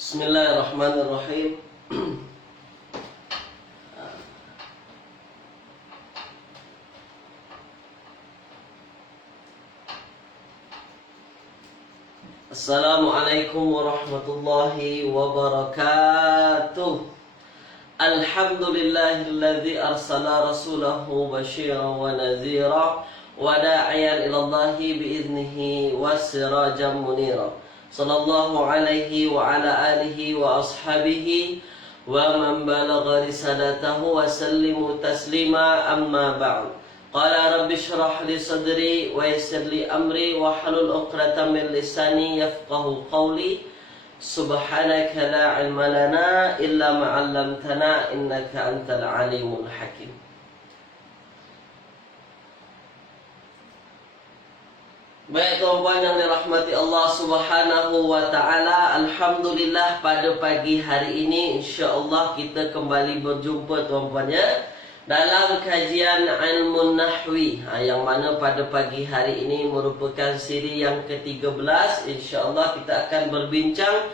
Bismillahirrahmanirrahim. Assalamualaikum warahmatullahi wabarakatuh. Alhamdulillahilladzi arsala rasulahu basyiran wa nadhira wa da'iyan ilallahi biiznihi wa sirajan munira. Sallallahu alaihi wa ala alihi wa ashabihi wa man balagha risalatahu wa sallimu taslima, amma ba'd. Qala rabbi shrah li sadri wa yassir li amri wa hlul 'uqdatam min lisani yafqahu qawli. Subhanaka la ilma lana illa ma 'allamtana innaka antal alimul hakim. Baik tuan-tuan yang dirahmati Allah Subhanahu wa taala, alhamdulillah pada pagi hari ini insya-Allah kita kembali berjumpa tuan-tuan ya dalam kajian ilmu nahwi, yang mana pada pagi hari ini merupakan siri yang ke-13. Insya-Allah kita akan berbincang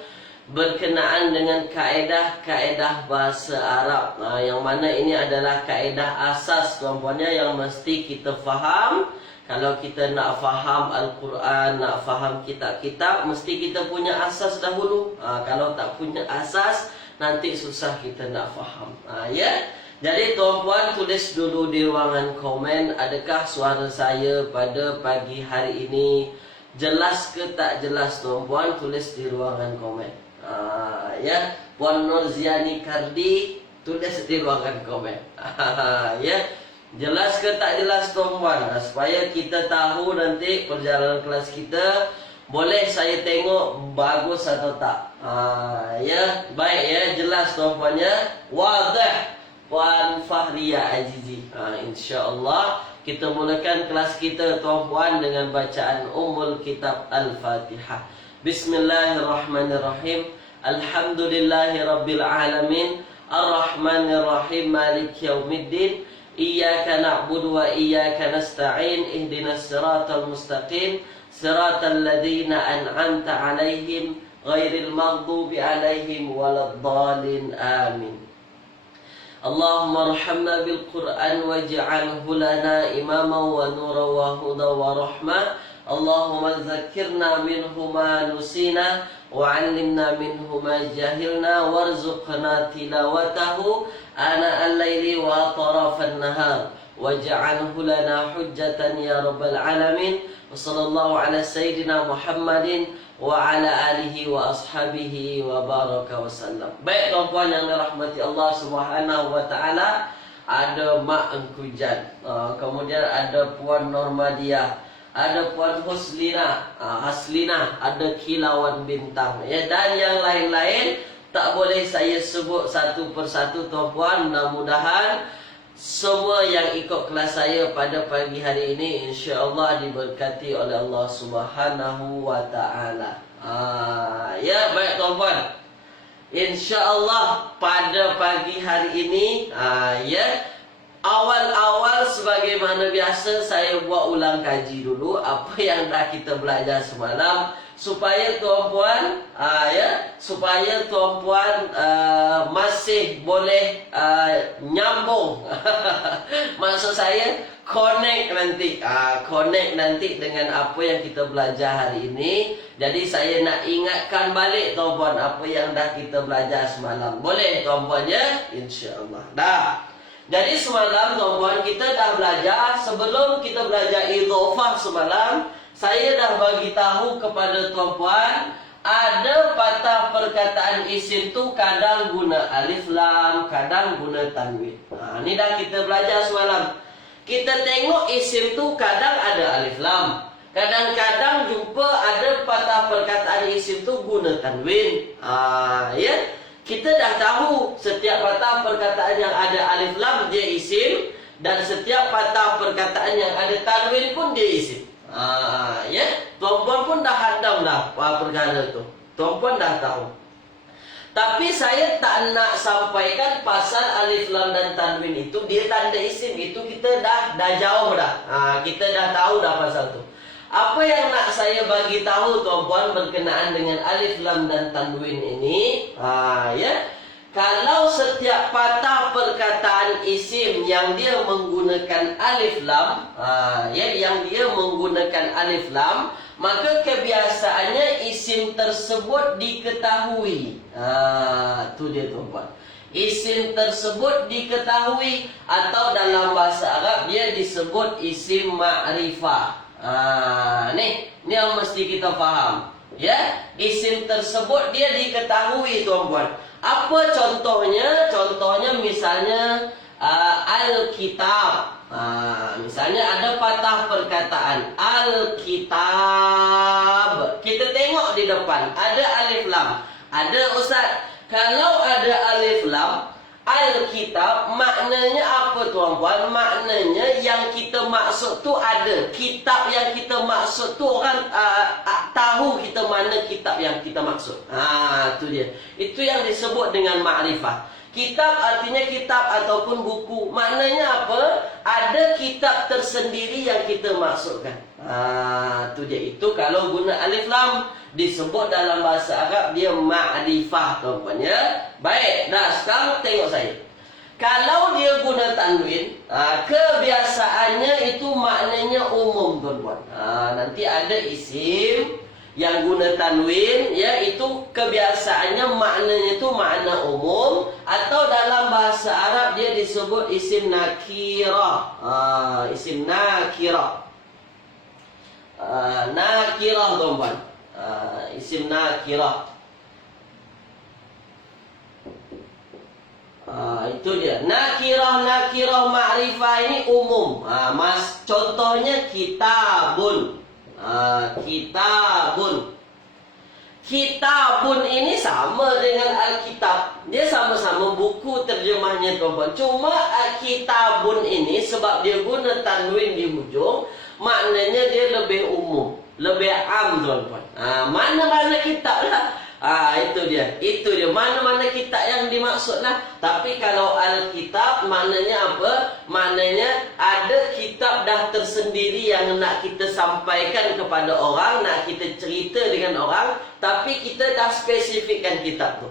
berkenaan dengan kaedah-kaedah bahasa Arab. Yang mana ini adalah kaedah asas tuan-tuan ya, yang mesti kita faham. Kalau kita nak faham Al-Quran, nak faham kitab-kitab, mesti kita punya asas dahulu. Kalau tak punya asas, nanti susah kita nak faham. Ya. Jadi tuan-puan tulis dulu di ruangan komen, adakah suara saya pada pagi hari ini jelas ke tak jelas tuan-puan, tulis di ruangan komen. Ya, Puan Nurziani Kardi tulis di ruangan komen. Ya. Jelas ke tak jelas tuan-puan, supaya kita tahu nanti perjalanan kelas kita boleh saya tengok bagus atau tak. Ya, baik ya, jelas tuan-puan ya. Wadah Puan Fahriya Azizi. InsyaAllah kita mulakan kelas kita tuan-puan dengan bacaan Ummul Kitab Al-Fatihah. Bismillahirrahmanirrahim. Alhamdulillahi Rabbil Alamin. Ar-Rahmanirrahim. Maliki Yaumiddin. Iyyaka na'budu wa iyyaka nasta'in. Ihdinas siratal mustaqim. Siratal ladzina an'amta 'alaihim ghairil maghdubi 'alaihim waladdallin. Amin. Allahumma arhamna bil Qur'an waj'alhu lana imama wa nura wa huda wa rahmah. Allahumma zakkirna minhu ma nusina wa 'allimna minhu ma jahilna warzuqna tilawatahu ana al-laili wa atrafan nahar waj'alhu lana hujjatan ya rabbal alamin. Wa sallallahu ala sayyidina Muhammadin wa ala alihi wa ashabihi wa baraka wa sallam. Baik tuan-tuan yang dirahmati Allah Subhanahu wa taala, ada Mak Engku Jan, kemudian ada Puan Normadiah, ada Puan Haslina, ada Kilauan Bintang ya, dan yang lain-lain tak boleh saya sebut satu persatu tuan-puan. Mudah-mudahan semua yang ikut kelas saya pada pagi hari ini insya-Allah diberkati oleh Allah Subhanahu wa taala. Ya, baik tuan-puan. Insya-Allah pada pagi hari ini ya, awal-awal sebagaimana biasa saya buat ulang kaji dulu apa yang dah kita belajar semalam, supaya tuan-puan supaya tuan-puan masih boleh nyambung. Maksud saya connect nanti dengan apa yang kita belajar hari ini. Jadi saya nak ingatkan balik tuan-puan apa yang dah kita belajar semalam. Boleh tuan-puan ya? Insya-Allah. Dah. Jadi semalam tuan-puan kita dah belajar, sebelum kita belajar idhofah semalam, saya dah bagi tahu kepada tuan-puan, ada patah perkataan isim tu kadang guna alif lam, kadang guna tanwin. Ini dah kita belajar semalam. Kita tengok isim tu kadang ada alif lam, kadang-kadang jumpa ada patah perkataan isim tu guna tanwin. Ya. Kita dah tahu setiap patah perkataan yang ada alif lam dia isim, dan setiap patah perkataan yang ada tanwin pun dia isim. Ya, tuan-puan pun dah hadam dah perkara tu. Tuan-puan dah tahu. Tapi saya tak nak sampaikan pasal alif lam dan tanwin itu dia tanda isim, itu kita dah jauh dah. Kita dah tahu dah pasal tu. Apa yang nak saya bagi tahu tuan-puan berkenaan dengan alif lam dan tanwin ini, ya. Kalau setiap patah perkataan isim yang dia menggunakan alif lam, ya, yang dia menggunakan alif lam, maka kebiasaannya isim tersebut diketahui. Tu dia tuan-puan. Isim tersebut diketahui atau dalam bahasa Arab dia disebut isim ma'rifah. Ni yang mesti kita faham. Ya, isim tersebut dia diketahui tuan-puan. Apa contohnya? Contohnya misalnya Alkitab. Misalnya ada patah perkataan Alkitab. Kita tengok di depan ada alif lam. Ada ustaz, kalau ada alif lam, Alkitab maknanya apa tuan-puan? Maknanya yang kita maksud tu ada. Kitab yang kita maksud tu orang tahu kita mana kitab yang kita maksud. Tu dia. Itu yang disebut dengan ma'rifah. Kitab artinya kitab ataupun buku. Maknanya apa? Ada kitab tersendiri yang kita maksudkan. Tu dia. Itu kalau guna alif lam disebut dalam bahasa Arab dia ma'rifah tuan-puan ya. Baik, dah sekarang tengok saya. Kalau dia guna tanwin, kebiasaannya itu maknanya umum tuan-puan. Nanti ada isim yang guna tanwin, ya, itu kebiasaannya maknanya itu makna umum, atau dalam bahasa Arab dia disebut isim nakirah. Isim nakirah. Nakirah tuan-puan. Isim nakirah. Itu dia. Nakirah ma'rifah ini umum. Contohnya kitabun. Kitabun. Kitabun ini sama dengan Alkitab. Dia sama-sama buku terjemahnya tuan-puan. Cuma kitabun ini sebab dia guna tanwin di hujung, maknanya dia lebih umum, lebih am tuan-puan. Mana-mana kitab lah. Itu dia. Mana-mana kitab yang dimaksud lah. Tapi kalau Alkitab maknanya apa? Maknanya ada kitab dah tersendiri yang nak kita sampaikan kepada orang, nak kita cerita dengan orang, tapi kita dah spesifikkan kitab tu.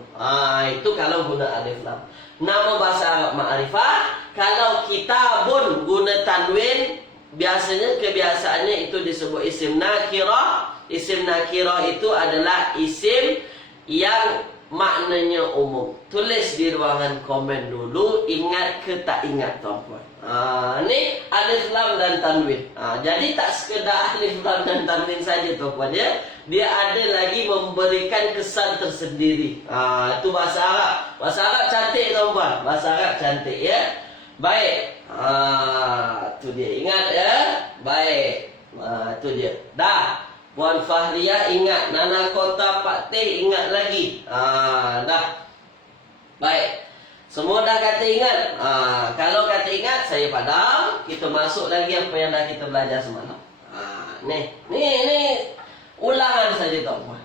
Itu kalau guna alif lam. Nama bahasa Arab ma'rifah. Kalau kitabun guna tanwin, biasanya kebiasaannya itu disebut isim nakirah. Isim nakirah itu adalah isim yang maknanya umum. Tulis di ruangan komen dulu, ingat ke tak ingat tuan-puan. Ni alif lam dan tanwin. Jadi tak sekedar alif lam dan tanwin saja tuan-puan ya. Dia ada lagi memberikan kesan tersendiri. Itu bahasa Arab. Bahasa Arab cantik tuan-puan. Bahasa Arab cantik ya. Baik. Itu dia, ingat ya. Baik. Itu dia. Dah. Puan Fahria ingat, Nana Kota Pak T ingat lagi. Dah. Baik. Semua dah kata ingat. Kalau kata ingat, saya padam. Kita masuk lagi apa yang dah kita belajar semalam. Ni ulangan saja tuan-puan.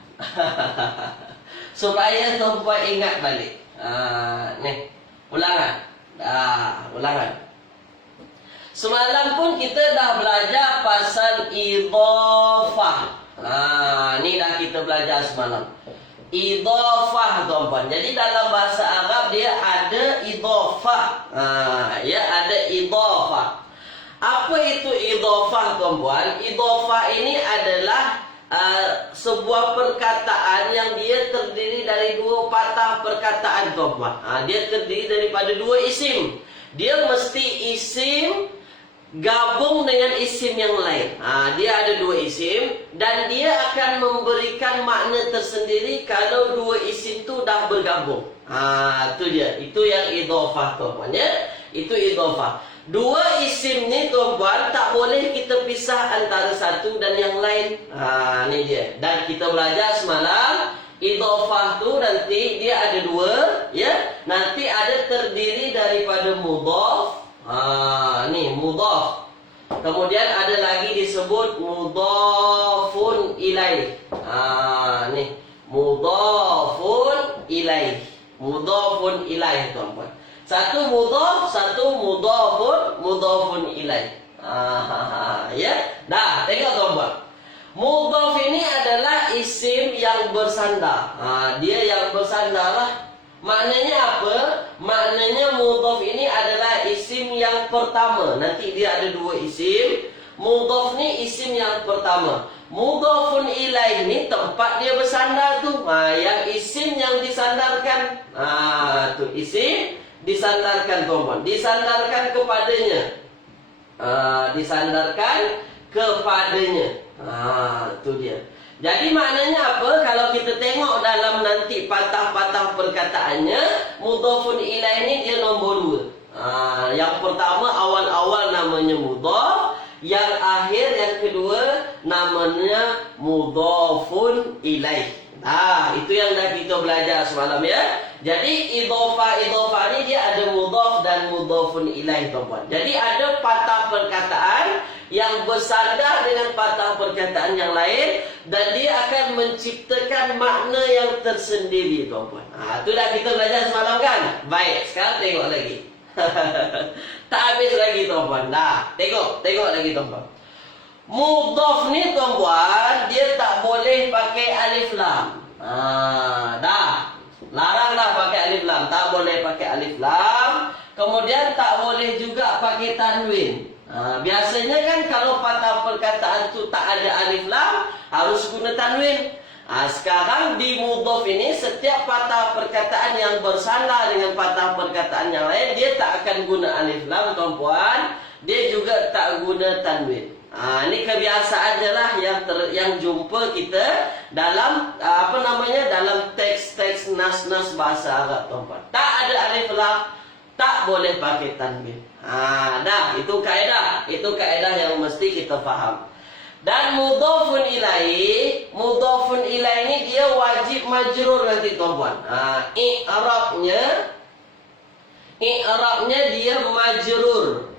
Supaya tuan-puan ingat balik. Ni ulangan. Ulangan. Semalam pun kita dah belajar pasal idhafah. Ni dah kita belajar semalam. Idhafah tuan-puan. Jadi dalam bahasa Arab dia ada idhafah. Ya, ada idhafah. Apa itu idhafah tuan-puan? Idhafah ini adalah sebuah perkataan yang dia terdiri dari dua patah perkataan tuan-puan. Dia terdiri daripada dua isim. Dia mesti isim gabung dengan isim yang lain. Dia ada dua isim dan dia akan memberikan makna tersendiri kalau dua isim tu dah bergabung. Itu dia. Itu yang idhafah tuan-puan ya. Itu idhafah. Dua isim ni tuan-puan tak boleh kita pisah antara satu dan yang lain. Ni dia. Dan kita belajar semalam idhafah tu nanti dia ada dua ya. Nanti ada terdiri daripada mudhaf. Ni mudhaf. Kemudian ada lagi disebut mudhafun ilaih. Ni mudhafun ilaih. Mudhafun ilaih tuan-puan. Satu mudhaf, satu mudhafun ilaih. Ya. Dah, tengok tuan-puan. Mudhaf ini adalah isim yang bersandar. Dia yang bersandar lah. Maknanya apa? Maknanya mudhaf ini adalah isim yang pertama. Nanti dia ada dua isim. Mudhaf ni isim yang pertama. Mudhafun ilaih ni tempat dia bersandar tu. Yang isim yang disandarkan. Tu isim disandarkan tuan-tuan. Disandarkan kepadanya. Disandarkan kepadanya. Tu dia. Jadi maknanya apa? Kalau kita tengok dalam nanti patah-patah perkataannya, mudhafun ilaih ni dia nombor 2. Yang pertama awal-awal namanya mudhaf, yang akhir yang kedua namanya mudhafun ilaih. Itu yang dah kita belajar semalam ya. Jadi idhofah ni dia ada mudhaf dan mudhafun ilaih tuan-tuan. Jadi ada patah perkataan yang bersandar dengan patah perkataan yang lain, dan dia akan menciptakan makna yang tersendiri tuan-tuan. Itu dah kita belajar semalam kan? Baik, sekarang tengok lagi. Tak habis lagi tuan-tuan. Tengok lagi tuan-tuan. Mudhaf ni tuan-tuan, dia tak boleh pakai alif lam. Larang dah pakai alif lam. Tak boleh pakai alif lam. Kemudian tak boleh juga pakai tanwin. Biasanya kan kalau patah perkataan tu tak ada alif lam, harus guna tanwin. Sekarang di mudhaf ini setiap patah perkataan yang bersandar dengan patah perkataan yang lain, dia tak akan guna alif lam tuan-puan. Dia juga tak guna tanwin. Ini kebiasaan je lah yang jumpa kita dalam dalam teks-teks nas-nas bahasa Arab tuan-puan. Tak ada alif lam, tak boleh pakai tanwin. Itu kaedah yang mesti kita faham. Dan mudhafun ilaih ni dia wajib majrur nanti tuan-puan. I'rabnya dia majrur.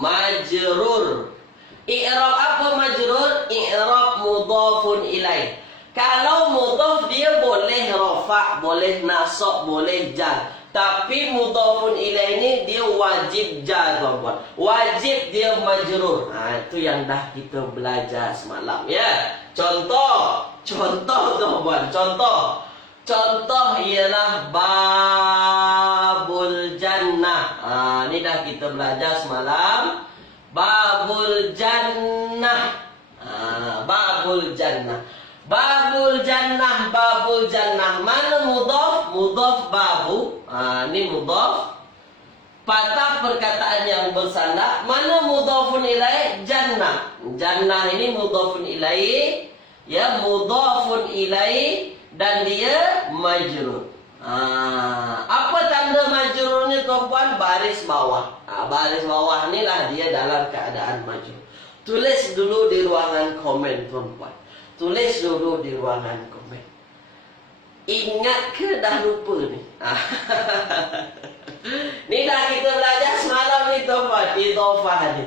Majrur. I'rab apa majrur? I'rab mudhafun ilaih. Kalau mudhaf dia boleh rafa', boleh nasab, boleh jar. Tapi mudhafun ilaih ni dia wajib jar tuan-puan. Wajib dia majrur. Itu yang dah kita belajar semalam ya. Contoh tuan-puan. Contoh ialah babul jannah. Ni dah kita belajar semalam. Babul jannah. Babul jannah. Babul jannah. Mana mudhaf? Mudhaf babu. Ni mudhaf. Patah perkataan yang bersandar. Mana mudhafun ilaih? Jannah. Jannah ini mudhafun ilaih. Ya, mudhafun ilaih. Dan dia majrur. Apa tanda majrurnya tuan-puan? Baris bawah. Baris bawah ni lah dia dalam keadaan majrur. Tulis dulu di ruangan komen tuan-puan. Tulis dulu di ruangan komen. Ingat ke dah lupa ni? Ni dah kita belajar semalam ni tuan-puan. Idhofah ni.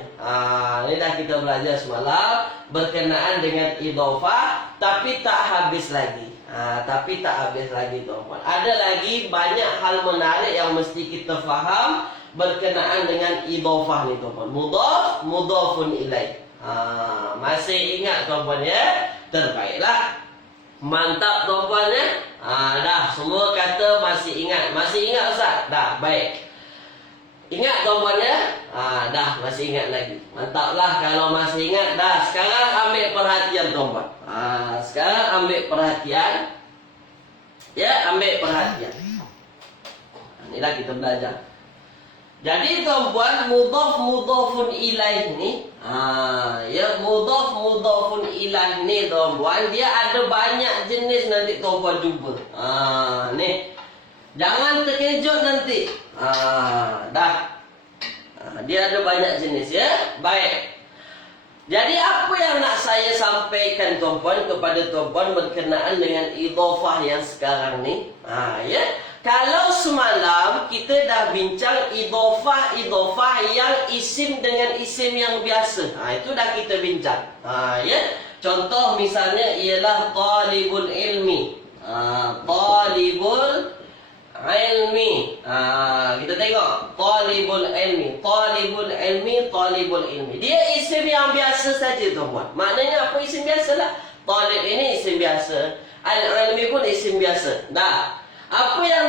Ni dah kita belajar semalam berkenaan dengan idhofah. Tapi tak habis lagi. Tuan-puan. Ada lagi banyak hal menarik yang mesti kita faham berkenaan dengan idhofah ni tuan-puan. Mudhaf, mudhafun ilaih. Masih ingat tuan-puan ya? Terbaiklah. Mantap tuan-puan ya. Dah semua kata masih ingat. Masih ingat Ustaz? Dah, baik. Ingat tuan-puan ya? Dah masih ingat lagi. Mantaplah kalau masih ingat. Dah, sekarang ambil perhatian tuan-puan. Sekarang ambil perhatian. Ya, ambil perhatian. Inilah kita belajar. Jadi tuan-puan, mudhafun ilaih ni, mudhafun ilaih ni tuan-puan, dia ada banyak jenis nanti tuan-puan jumpa. Ni. Jangan terkejut nanti. Dia ada banyak jenis ya. Baik. Jadi apa yang nak saya sampaikan tuan-puan kepada tuan-puan berkenaan dengan idhofah yang sekarang ni? Ya. Kalau semalam kita dah bincang idhofah yang isim dengan isim yang biasa. Itu dah kita bincang. Ya. Contoh misalnya ialah talibul ilmi. Talibul ilmi. Kita tengok talibul ilmi. talibul ilmi. Dia isim yang biasa saja tuan-puan. Maknanya apa isim biasa lah? Talib ini isim biasa. Al-ilmi pun isim biasa. Dah. Apa yang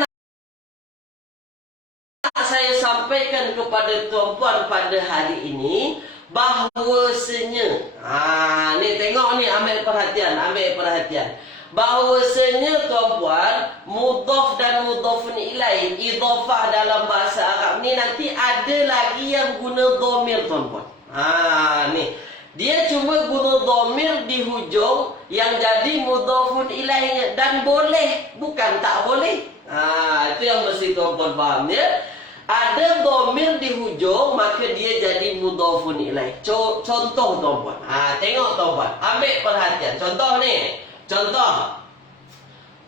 saya sampaikan kepada tuan-puan pada hari ini, bahawasanya, ni tengok ni, ambil perhatian. Bahawasanya tuan-puan, mudhaf dan mudhafun ilaih, idhafah dalam bahasa Arab ni nanti ada lagi yang guna dhamir tuan-puan. Ni. Dia cuma guna dhamir di hujung yang jadi mudhafun ilaihnya, dan boleh, bukan tak boleh. Itu yang mesti tuan-puan faham ya. Ada dhamir di hujung, maka dia jadi mudhafun ilaih. Contoh tuan-puan. Tengok tuan-puan. Ambil perhatian. Contoh ni. Contoh.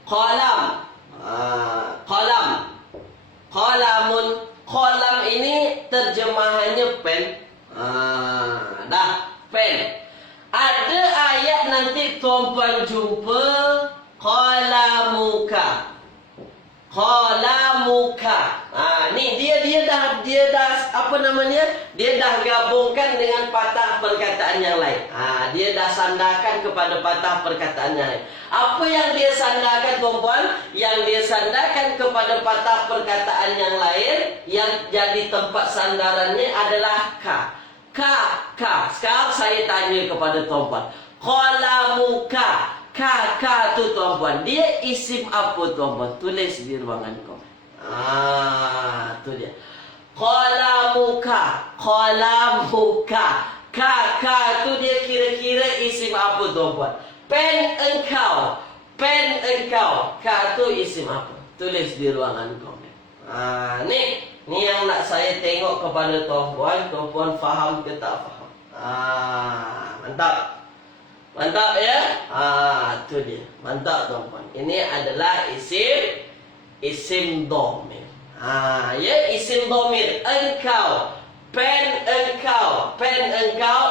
Qalam. Qalam. Qalamun. Qalam ini terjemahannya pen. Dah. Pen. Ada ayat nanti tuan-puan jumpa qalamuka. Qalamuka. Ni dia dah apa namanya? Dia dah gabungkan dengan patah perkataan yang lain. Dia dah sandarkan kepada patah perkataan yang lain. Apa yang dia sandarkan tuan-puan? Yang dia sandarkan kepada patah perkataan yang lain, yang jadi tempat sandarannya adalah ka. Ka. Sekarang saya tanya kepada tuan-puan. Qalamuka. Ka tu tuan-puan, dia isim apa tuan-puan? Tulis di ruangan komen. Tu dia. Qalamuka. Ka tu dia kira-kira isim apa tuan-puan? Pen engkau. Ka tu isim apa? Tulis di ruangan komen. Ni yang nak saya tengok kepada tuan-puan. Tuan-puan faham ke tak faham? Mantap. Mantap ya? Itu dia. Mantap tuan-puan. Ini adalah isim dhamir. Ya, isim dhamir. Engkau. Pen engkau.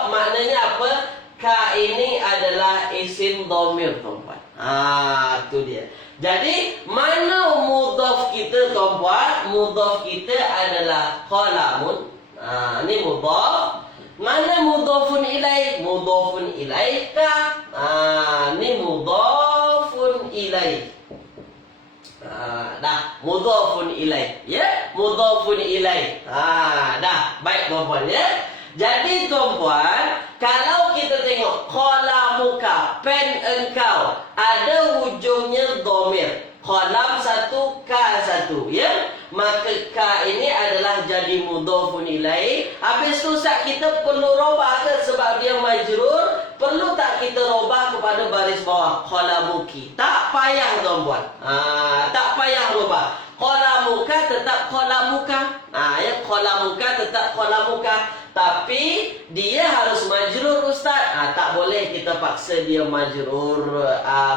Maknanya apa? Ka ini adalah isim dhamir tuan-puan. Itu dia. Jadi, mana mudhaf kita tuan-puan? Mudhaf kita adalah qalamun. Ini mudhaf. Mana mudhafun ilaih? Mudhafun ilaih ka? Ni mudhafun ilaih. Dah, mudhafun ilaih. Ya, mudhafun ilaih. Dah, baik tuan-puan ya. Jadi tuan-puan, kalau kita tengok qalamuka, pen engkau, ada hujungnya dhamir. Qalam satu, ka satu, ya. Maka ka ini adalah jadi mudhafun ilaih. Habis tu Ustaz, kita perlu robah ke sebab dia majrur? Perlu tak kita robah kepada baris bawah qalamuki? Tak payah tuan-puan. Tak payah robah. Qalamuka tetap qalamuka. Ya, qalamuka tetap qalamuka. Tapi dia harus majrur Ustaz. Tak boleh kita paksa dia majrur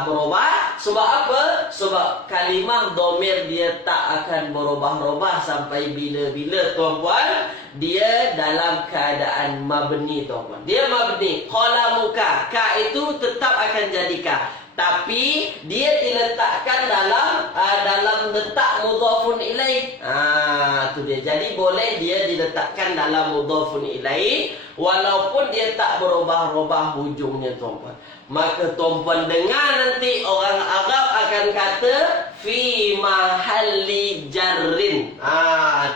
berubah. Sebab apa? Sebab kalimah dhamir dia tak akan berubah-ubah sampai bila-bila tuan-puan. Dia dalam keadaan mabni tuan-puan. Dia mabni. Qalamuka. Ka itu tetap akan jadi ka. Tapi dia diletakkan dalam letak mudhafun ilaih. Tu dia. Jadi boleh dia diletakkan dalam mudhafun ilaih walaupun dia tak berubah-ubah hujungnya tuan-puan. Maka tuan-puan dengar nanti orang Arab akan kata fi mahalli jarrin.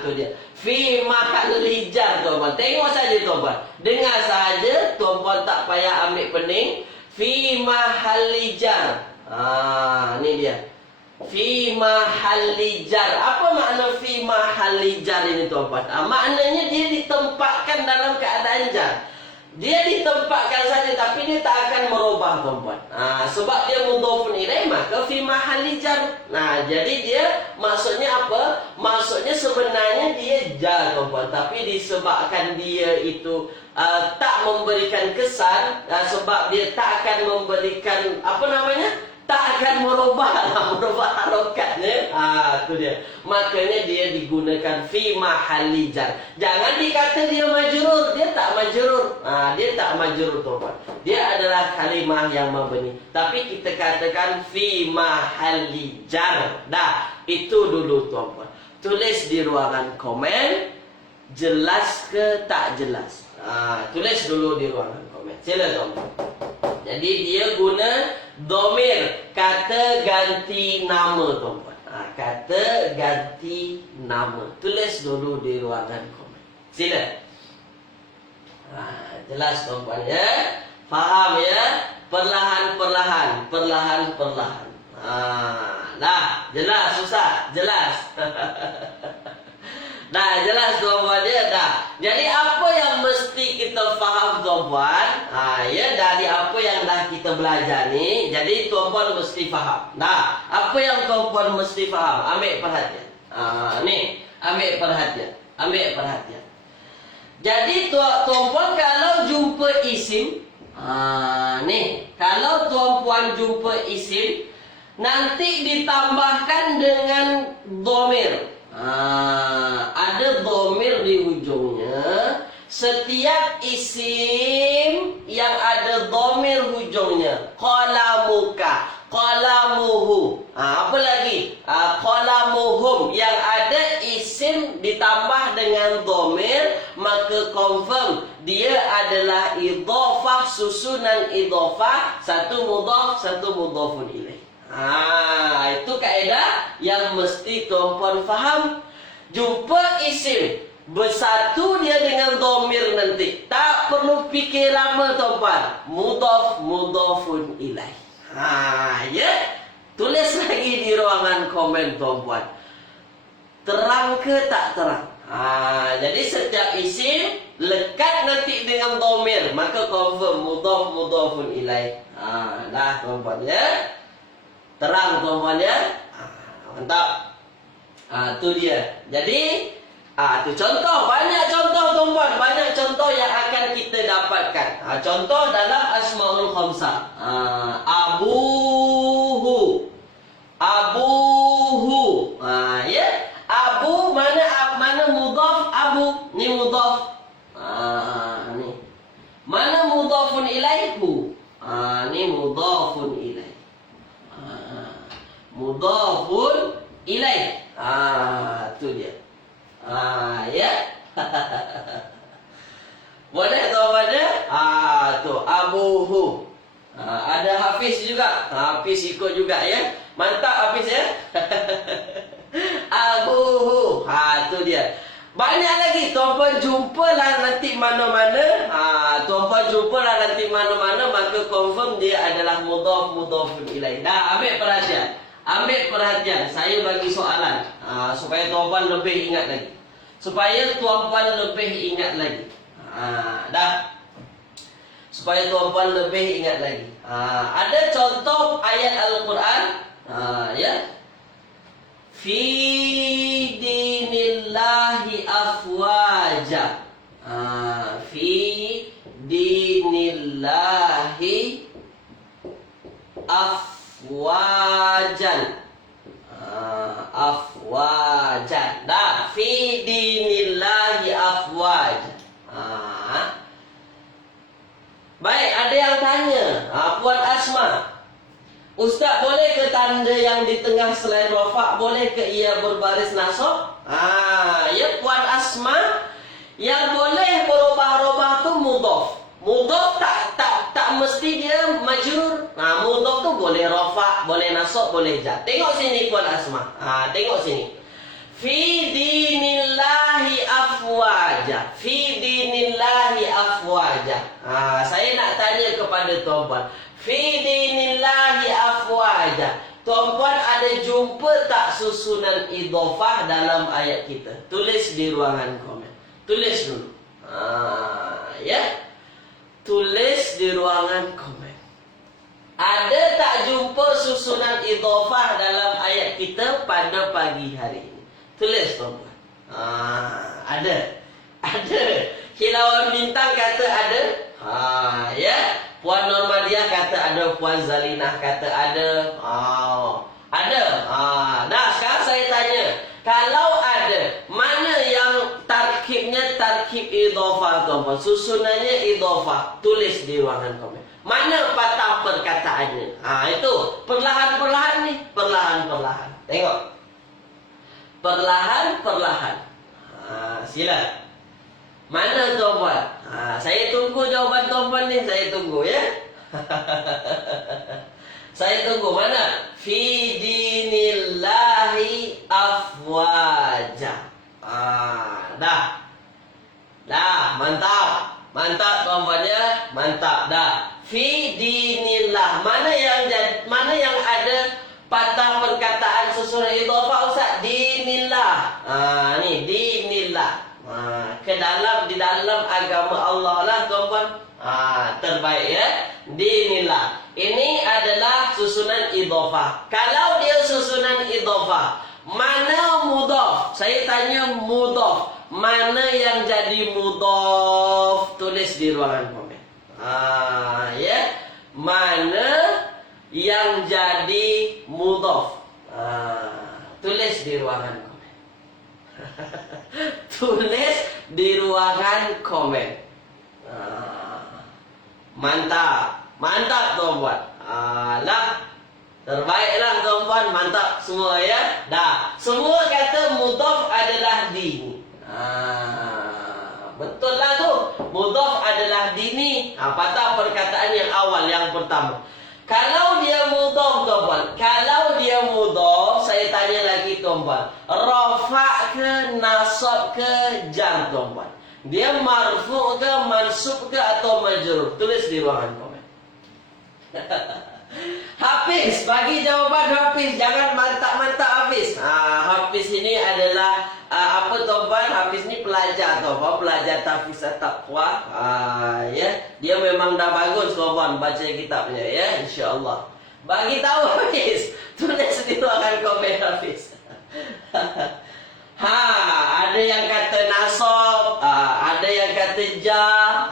Tu dia. Fi mahalli jar tuan-puan. Tengok saja tuan-puan. Dengar saja, tuan-puan tak payah ambil pening. Fi mahalli jar. Ni dia. Fi mahalli jar. Apa makna fi mahalli jar ini tuan-puan? Maknanya dia ditempatkan dalam keadaan jar. Dia ditempatkan saja tapi dia tak akan merubah tuan-puan. Sebab dia mudhafun ilaih, maka fi mahalli jar. Jadi dia maksudnya apa? Maksudnya sebenarnya dia jar tuan-puan, tapi disebabkan dia itu tak memberikan kesan, sebab dia tak akan memberikan apa namanya? Tak akan merubah harokatnya. Itu dia. Makanya dia digunakan fi mahalli jar. Jangan dikata dia majrur, dia tak majrur. Dia tak majrur tuan-puan. Dia adalah kalimah yang mabni. Tapi kita katakan fi mahalli jar. Dah, itu dulu tuan-puan. Tulis di ruangan komen jelas ke tak jelas? Tulis dulu di ruangan komen. Sila tuan-tuan. Jadi dia guna domir, kata ganti nama tuan-tuan. Kata ganti nama. Tulis dulu di ruangan komen. Sila. Jelas tuan-tuan ya. Faham ya? Perlahan-perlahan. Perlahan-perlahan. Dah, jelas susah, jelas. Dah, jelas tuan-tuan ya, dah. Jadi apa yang mesti kita faham tuan-tuan? Ya, dari apa yang dah kita belajar ni, jadi tuan-tuan mesti faham. Dah, apa yang tuan-tuan mesti faham? Ambil perhatian. Ni, ambil perhatian. Ambil perhatian. Jadi tuan-tuan kalau jumpa isim, ni, kalau tuan-tuan jumpa isim, nanti ditambahkan dengan domir. Ada domir di ujungnya. Setiap isim yang ada domir hujungnya, qalamuka, qalamuhu, apa lagi? Qalamuhum, yang ada isim ditambah dengan domir, maka confirm dia adalah idhofah, susunan idhofah, satu mudhaf, satu mudhafun ilaih. Itu kaedah yang mesti tuan-puan faham. Jumpa isim, bersatu dia dengan domir nanti. Tak perlu fikir lama tuan-puan. Mudhaf, mudhafun ilaih. Ya. Tulis lagi di ruangan komen tuan-puan. Terang ke tak terang? Jadi setiap isim lekat nanti dengan domir, maka confirm mudhaf, mudhafun ilaih. Dah tuan-puan ya. Terang tuan-tuan ya. Mantap. Tu dia. Jadi tu contoh, banyak contoh tuan-tuan, banyak contoh yang akan kita dapatkan. Contoh dalam Asmaul Khamsah. Abuhu. Abuhu. Ya. Abu mana mudhaf abu? Ni mudhaf. Ni. Mana mudhafun ilaihu? Ni mudhafun ilaih. Mudhafun ilaih. Tu dia. Ya. Boleh tuan-tuan ya? Tu Abuhu. Ada Hafiz juga. Hafiz ikut juga ya. Mantap Hafiz ya. Abuhu. Tu dia. Banyak lagi tuan-puan jumpalah nanti mana-mana. Tuan-puan jumpalah nanti mana-mana, maka confirm dia adalah mudhaf, mudhafun ilaih. Dah, ambil perhatian. Ambil perhatian. Saya bagi soalan supaya tuan-puan lebih ingat lagi. Supaya tuan-puan lebih ingat lagi. Dah. Supaya tuan-puan lebih ingat lagi. Ada contoh ayat Al-Quran. Ya. Fi dinillahi afwaja. Fi dinillahi afwajan. Afwajan. Dah, fi dinillahi afwajan. Baik, ada yang tanya, Puan Asma, Ustaz, boleh ke tanda yang di tengah selain rafa' boleh ke ia berbaris nasab? Ya Puan Asma, yang boleh berubah-ubah tu mudhaf. Mudhaf tak mesti dia majrur. Mudhaf tu boleh rafa', boleh nasab, boleh jar. Tengok sini Puan Asma. Tengok sini. Fi dinillahi afwaja. Fi dinillahi afwaja. Saya nak tanya kepada tuan-puan. Fi dinillahi afwaja. Tuan-puan ada jumpa tak susunan idhofah dalam ayat kita? Tulis di ruangan komen. Tulis dulu. Ya. Tulis di ruangan komen. Ada tak jumpa susunan idhofah dalam ayat kita pada pagi hari ini? Tulis tuan-tuan. Ada. Ada. Kilauan bintang kata ada. Ya. Puan Normadiah kata ada. Puan Zalinah kata ada. Ada. Nah, sekarang saya tanya. Kalau ada, mana yang tarkibnya tarkib idhofah tuan-tuan? Susunannya idhofah. Tulis di ruangan komen. Mana patah perkataannya? Itu. Perlahan-perlahan nih. Perlahan-perlahan. Tengok. Perlahan-perlahan. Sila. Mana tuan-puan? Saya tunggu jawaban tuan-puan ni. Saya tunggu ya. Saya tunggu. Mana? Fi dinillahi afwaja. Dah. Mantap. Mantap tuan-puan ya. Mantap dah. Fi dinillah. Mana yang ada patah perkataan susunan idhofah Ustaz? Dinillah. Ni dinillah. Di dalam agama Allah lah tuan-puan. Terbaik ya. Dinillah. Ini adalah susunan idhofah. Kalau dia susunan idhofah, mana mudhaf? Saya tanya mudhaf. Mana yang jadi mudhaf? Tulis di ruangan komen. Ya. Mana yang jadi mudhaf? Tulis di ruangan komen. Tulis di ruangan komen. Mantap. Mantap tuan-puan. Terbaiklah tuan-puan. Mantap semua ya. Dah. Semua kata mudhaf adalah dini. Betul lah tu. Mudhaf adalah dini. Patah perkataan yang awal, yang pertama. Kalau dia mudhaf tuan-puan, kalau dia mudhaf, saya tanya lagi tuan-puan, rafa' ke, nasab ke, jar tuan-puan? Dia marfu' ke, mansub ke, atau majrur? Tulis di ruangan komen. Hafiz, bagi jawaban Hafiz. Jangan mantap-mantap Hafiz. Hafiz ini adalah apa tuan-puan? Hafiz ini pelajar tuan-puan, pelajar tahfiz at-taqwa. Ya, dia memang dah bagus tuan-puan baca kitabnya ya, insya-Allah. Bagi tahu Hafiz, tulis di ruangan komen Hafiz. Ada yang kata nasab, ada yang kata jar.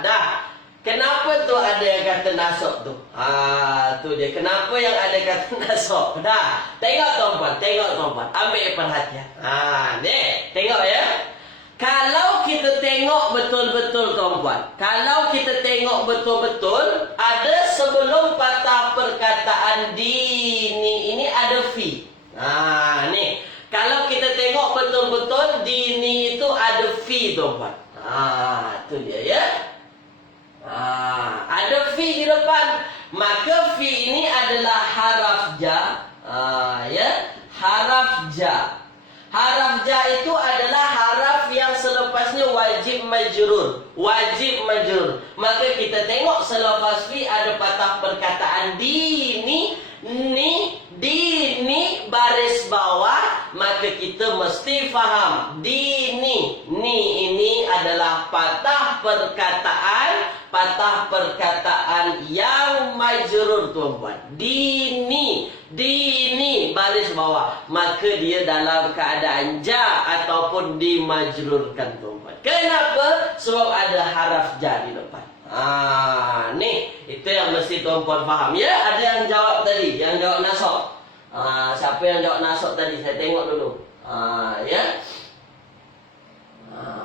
Dah. Kenapa tu ada yang kata nasab tu? Tu dia. Kenapa yang ada kata nasab? Dah. Tengok tuan-puan. Ambil perhatian. Ni. Tengok ya. Kalau kita tengok betul-betul tuan-puan. Kalau kita tengok betul-betul, ada sebelum patah perkataan dini ini ada fi. Ni. Kalau kita tengok betul-betul, dini itu ada fi tuan-puan. Tu dia ya. Ada fi di depan. Maka fi ini adalah haraf ja. Ya, haraf ja. Haraf ja itu adalah haraf yang selepasnya wajib majrur. Wajib majrur. Maka kita tengok selepas fi ada patah perkataan dini, dini baris bawah, maka kita mesti faham dini. Ni ini adalah patah perkataan yang majrur tuan-puan. Dini baris bawah, maka dia dalam keadaan ja ataupun dimajrurkan tuan-puan. Kenapa? Sebab ada haraf ja di depan. Ni itu yang mesti tuan-puan faham ya. Ada yang jawab tadi, yang jawab nasab. Siapa yang jawab nasab tadi? Saya tengok dulu. Ya.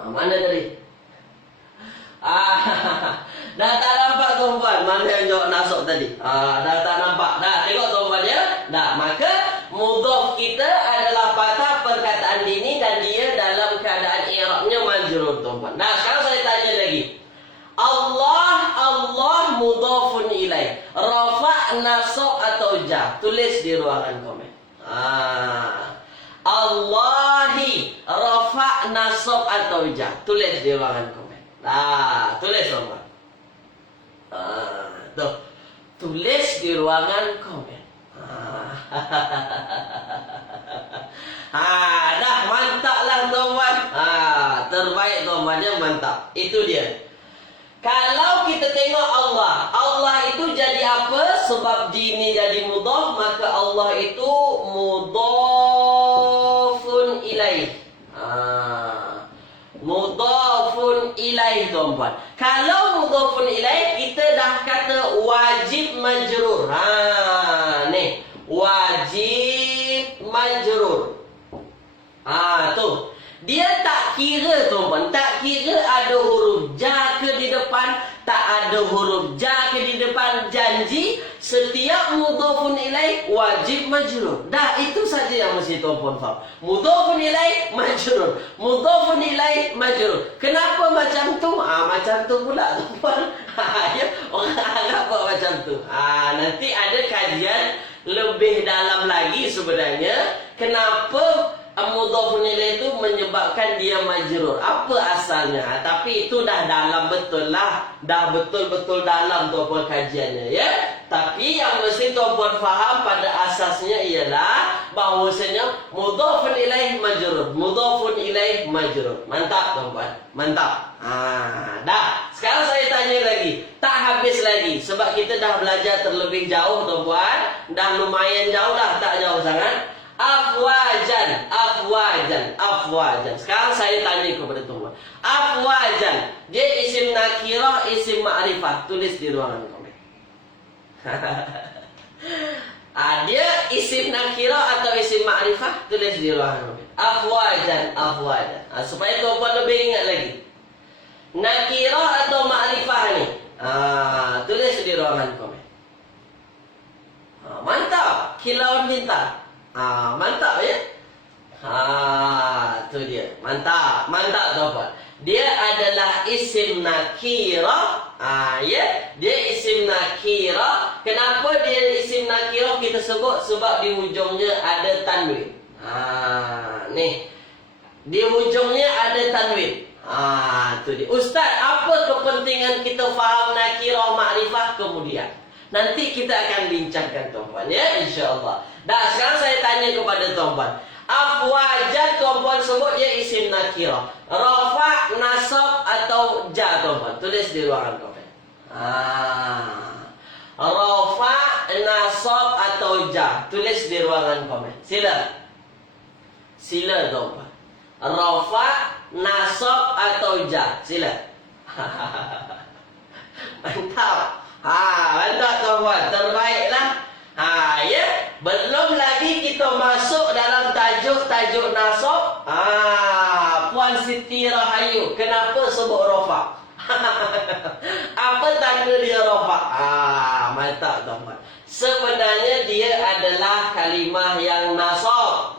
Mana tadi? Dah tak nampak tuan-puan mana yang jawab nasab tadi. Dah tak nampak. Dah tengok tuan-puan ya. Dah, maka mudhaf kita adalah patah perkataan dini dan dia dalam keadaan i'rabnya majrur tuan-puan. Nah, sekarang saya tanya lagi. Allah mudhafun ilaih. Rafa', nasab atau jar? Tulis di ruangan komen. Allahi, rafa', nasab atau jar? Tulis di ruangan komen. Tulis tuan-puan. Tuh. Tulis di ruangan komen. Dah mantap lah tuan-puan. Terbaik tuan-puan, yang mantap. Itu dia. Kalau kita tengok Allah itu jadi apa? Sebab dini jadi mudhaf, maka Allah itu mudhafun ilaih. Mudhafun ilaih tuan-puan. Kalau mudhafun ilaih, kita dah kata wajib majrur. Ni wajib majrur. Tu. Dia tak kira tuan-puan, tak kira ada huruf ja ke di depan, tak ada huruf ja ke di depan, janji Setiap mudhafun ilaih wajib majrur. Dah itu saja yang mesti tuan-puan faham. Mudhafun ilaih majrur. Mudhafun ilaih majrur. Kenapa macam tu? Macam tu pula tuan-puan. Ya, orang Arab buat macam tu. Nanti ada kajian lebih dalam lagi sebenarnya. Kenapa mudhafun ilaih itu menyebabkan dia majrur? Apa asalnya? Tapi itu dah dalam betul lah. Dah betul-betul dalam tuan-puan kajiannya ya. Tapi yang mesti tuan-puan faham pada asasnya ialah bahawasanya mudhafun ilaih majrur. Mudhafun ilaih majrur. Mantap tuan-puan. Mantap. Dah. Sekarang saya tanya lagi. Tak habis lagi. Sebab kita dah belajar terlebih jauh tuan-puan. Dah lumayan jauh lah. Tak jauh sangat. Afwajan. Afwajan. Afwajan. Sekarang saya tanya kepada tuan-puan. Afwajan. Dia isim nakirah, isim ma'rifah. Tulis di ruangan komen. Dia isim nakirah atau isim ma'rifah? Tulis di ruangan komen. Afwajan. Afwajan. Supaya tuan-puan lebih ingat lagi. Nakirah atau ma'rifah ni? Tulis di ruangan komen. Mantap. Kilauan bintang. Mantap ya. Tu dia. Mantap. Mantap tuan-puan. Dia adalah isim nakirah. Ya. Dia isim nakirah. Kenapa dia isim nakirah kita sebut? Sebab di hujungnya ada tanwin. Nih. Di hujungnya ada tanwin. Tu dia. Ustaz, apa kepentingan kita faham nakirah makrifah kemudian? Nanti kita akan bincangkan tuan-puan ya, insya-Allah. Dah, sekarang saya tanya kepada tuan-puan. Afwajan tuan-puan sebut dia isim nakirah. Rafa, nasab atau ja tuan-puan? Tulis di ruangan komen. Rafa, nasab atau ja? Tulis di ruangan komen. Sila. Sila tuan-puan. Rafa, nasab atau ja? Sila. Mantap. Mantap tuan-puan. Terbaiklah. Ya. Belum lagi kita masuk dalam tajuk-tajuk nasab. Puan Siti Rahayu, kenapa sebut Rafa? Apa tanda dia Rafa? Mantap tuan-puan. Sebenarnya dia adalah kalimah yang nasab.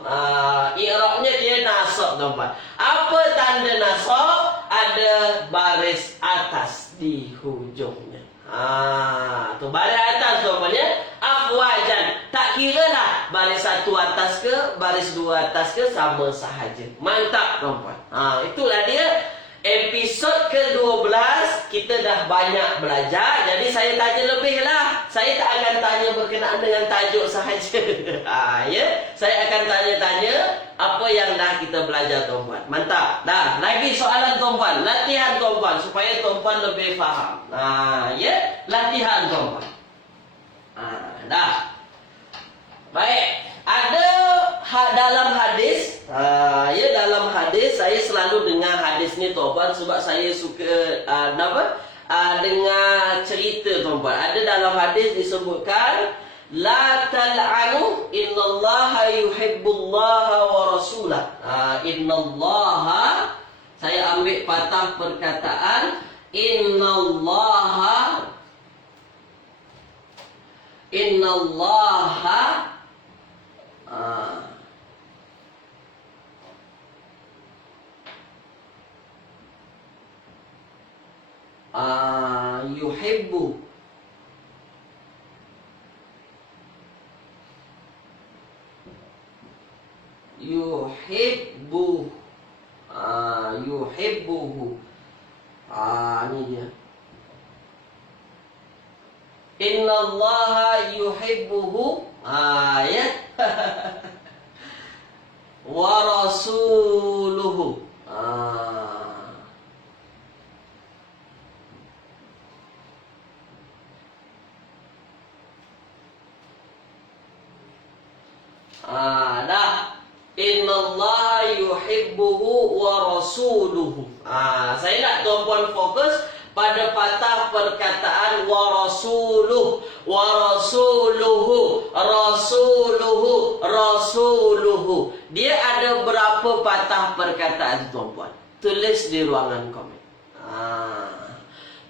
I'rabnya dia nasab tuan-puan. Apa tanda nasab? Ada baris atas di hujungnya. Tu baris atas tuan-puan ya. Afwajan. Tak kira lah baris satu atas ke, baris dua atas ke, sama sahaja. Mantap tuan-puan. Itulah dia. Episod ke-12 kita dah banyak belajar. Jadi saya tanya lebih lah. Saya tak akan tanya berkenaan dengan tajuk sahaja. Ya. Saya akan tanya-tanya apa yang dah kita belajar tuan-puan. Mantap. Dah, lagi soalan tuan-puan. Latihan tuan-puan supaya tuan-puan lebih faham. Ya, latihan tuan-puan. Dah. Baik. Ada dalam hadis, ya dalam hadis saya selalu dengar hadis ni tuan-puan sebab saya suka dengar cerita tuan-puan. Ada dalam hadis disebutkan la tal'anu innallaha yuhibbullaha wa rasulah. Innallaha, saya ambil patah perkataan innallaha yuhibbu yuhibbuhu. Ini dia. Innallaha yuhibbuhu. Ya. Wa rasuluhu. Dah. Innallaha yuhibbuhu wa rasuluhu. Saya nak tuan-puan fokus pada patah perkataan wa rasuluh, wa rasuluhu, rasuluhu, rasuluhu. Dia ada berapa patah perkataan tuan-puan? Tulis di ruangan komen.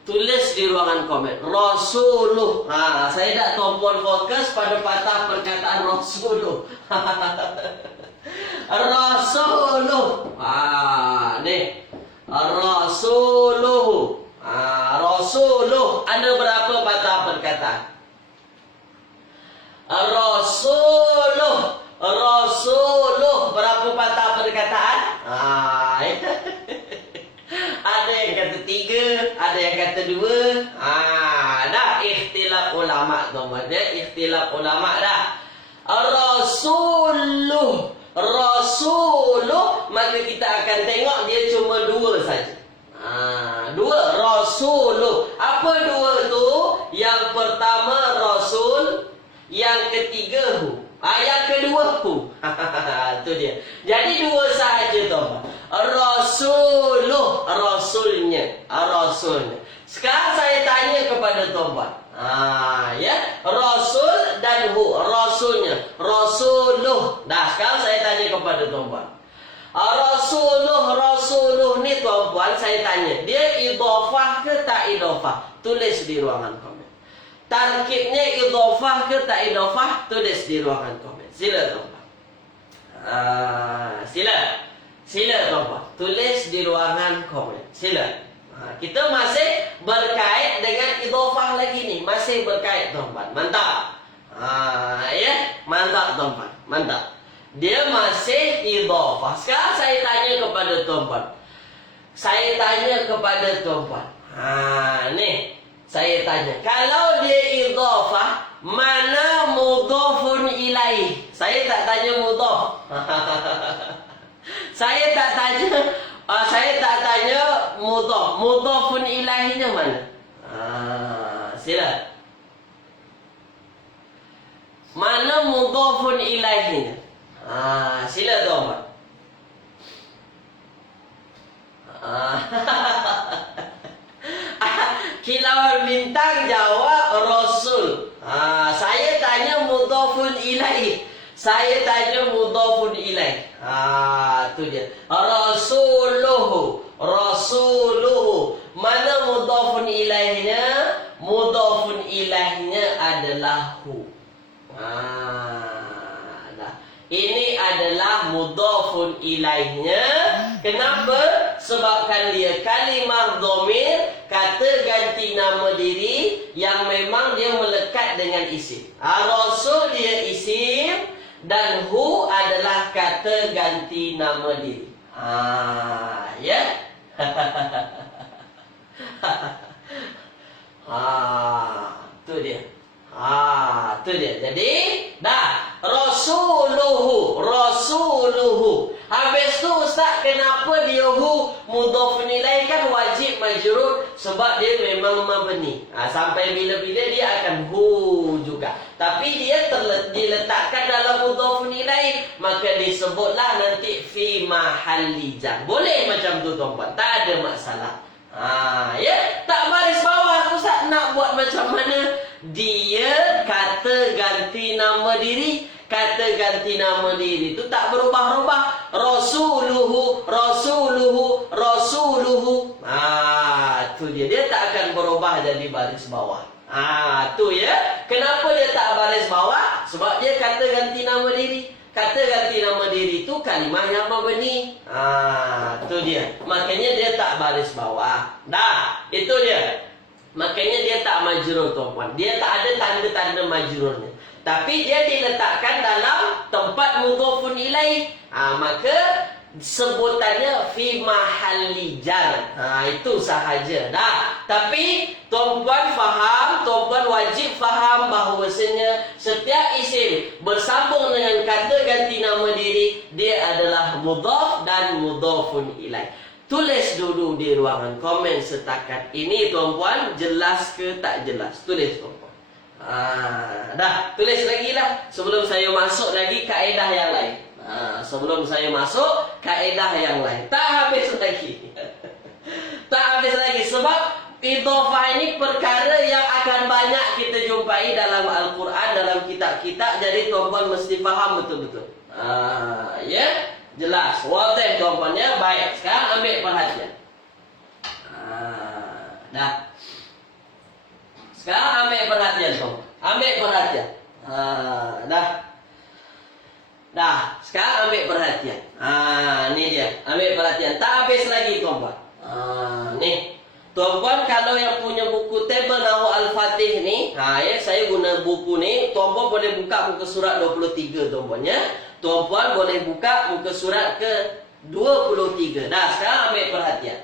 Tulis di ruangan komen. Rasuluh. Saya tak tuan-puan fokus pada patah perkataan Rasuluh. Rasuluh. Nih. Rasuluh. Rasuluh. Ada berapa patah perkataan? Rasuluh. Rasuluh. Berapa patah perkataan? Ada yang kata 3, ada yang kata 2. Dah ikhtilaf ulama tuan-tuan. Ikhtilaf ulama dah. Rasuluh. Rasuluh, maka kita akan tengok dia cuma 2 saja. 2 Rasuluh. Apa 2 tu? Yang pertama Rasul, yang ketiga Hu. Yang kedua Hu. Itu dia. Jadi 2 sahaja tuan. Rasuluh, rasulnya, rasulnya. Sekarang saya tanya kepada tuan-tuan. Ya, Rasul dan Hu, rasulnya, Rasuluh. Dah, sekarang saya tanya kepada tuan-tuan. Rasuluh ni tuan-tuan, saya tanya, dia idhofah ke tak idhofah? Tulis di ruangan komen. Tarkibnya idhofah ke tak idhofah? Tulis di ruangan komen. Sila tuan-tuan. Sila tuan-tuan. Tulis di ruangan komen. Sila. Kita masih berkait dengan idhofah lagi ni. Masih berkait tuan-tuan. Mantap. Ya, mantap tuan-tuan. Mantap. Dia masih idhofah. Sekarang saya tanya kepada tuan-tuan. Saya tanya kepada tuan-tuan. Ni. Saya tanya. Kalau dia idhofah, mana mudhafun ilaih? Saya tak tanya mudhaf. Saya tak tanya mudhaf. Mudhafun ilaihinya mana? Sila. Mana mudhafun ilaihinya? Sila tuan-tuan. Kilauan bintang jawab Rasul. Saya tanya mudhafun ilaih. Saya tanya mudhafun ilaih. Tu dia. Rasuluhu. Rasuluhu. Mana mudhafun ilaihnya? Mudhafun ilaihnya adalah hu. Ini adalah mudhafun ilaihnya. Kenapa? Sebabkan dia kalimah dhamir, kata ganti nama diri yang memang dia melekat dengan isim. Rasul dia isim dan hu adalah kata ganti nama diri. Ya. Tu dia. Tu dia. Jadi, dah. Rasuluhu. Rasuluhu. Habis tu Ustaz, kenapa dia hu mudhafun ilaih? Kan wajib majrur sebab dia memang mabni. Sampai bila-bila dia akan hu juga. Tapi dia diletakkan dalam mudhafun ilaih, maka disebutlah nanti fi mahalli jar. Boleh macam tu tuan-tuan. Tak ada masalah. Ya, tak baris bawah Ustaz, nak buat macam mana? Dia kata ganti nama diri. Kata ganti nama diri itu tak berubah-ubah. Rasuluhu, Rasuluhu, Rasuluhu. Tu dia. Dia tak akan berubah jadi baris bawah. Tu ya. Kenapa dia tak baris bawah? Sebab dia kata ganti nama diri. Kata ganti nama diri itu kalimah yang mabni. Tu dia. Makanya dia tak baris bawah. Dah, itu dia. Makanya dia tak majrur tuan-puan. Dia tak ada tanda-tanda majrurnya. Tapi dia diletakkan dalam tempat mudhafun ilaih. Maka sebutannya fi mahalli jar. Itu sahaja. Dah. Tapi tuan-puan faham, tuan-puan wajib faham bahawasanya setiap isim bersambung dengan kata ganti nama diri, dia adalah mudhaf dan mudhafun ilaih. Tulis dulu di ruangan komen setakat ini tuan-puan, jelas ke tak jelas? Tulis tuan-puan. Dah, tulis lagi lah sebelum saya masuk lagi kaedah yang lain. Sebelum saya masuk kaedah yang lain. Tak habis lagi. Tak habis lagi sebab idhofah ini perkara yang akan banyak kita jumpai dalam Al-Quran, dalam kitab-kitab. Jadi tuan-puan mesti faham betul-betul. Ya, jelas. Wadih tuan-puan ya. Baik, sekarang ambil perhatian. Dah. Sekarang ambil perhatian tuan. Ambil perhatian. Dah. Sekarang ambil perhatian. Ni dia. Ambil perhatian. Tak habis lagi tuan-puan. Ni. Tuan-puan kalau yang punya buku table Nahwu Al-Fatih ni, saya guna buku ni. Tuan-puan boleh buka muka surat 23 tuan-puan ya. Tuan-puan boleh buka muka surat ke 23. Dah, sekarang ambil perhatian.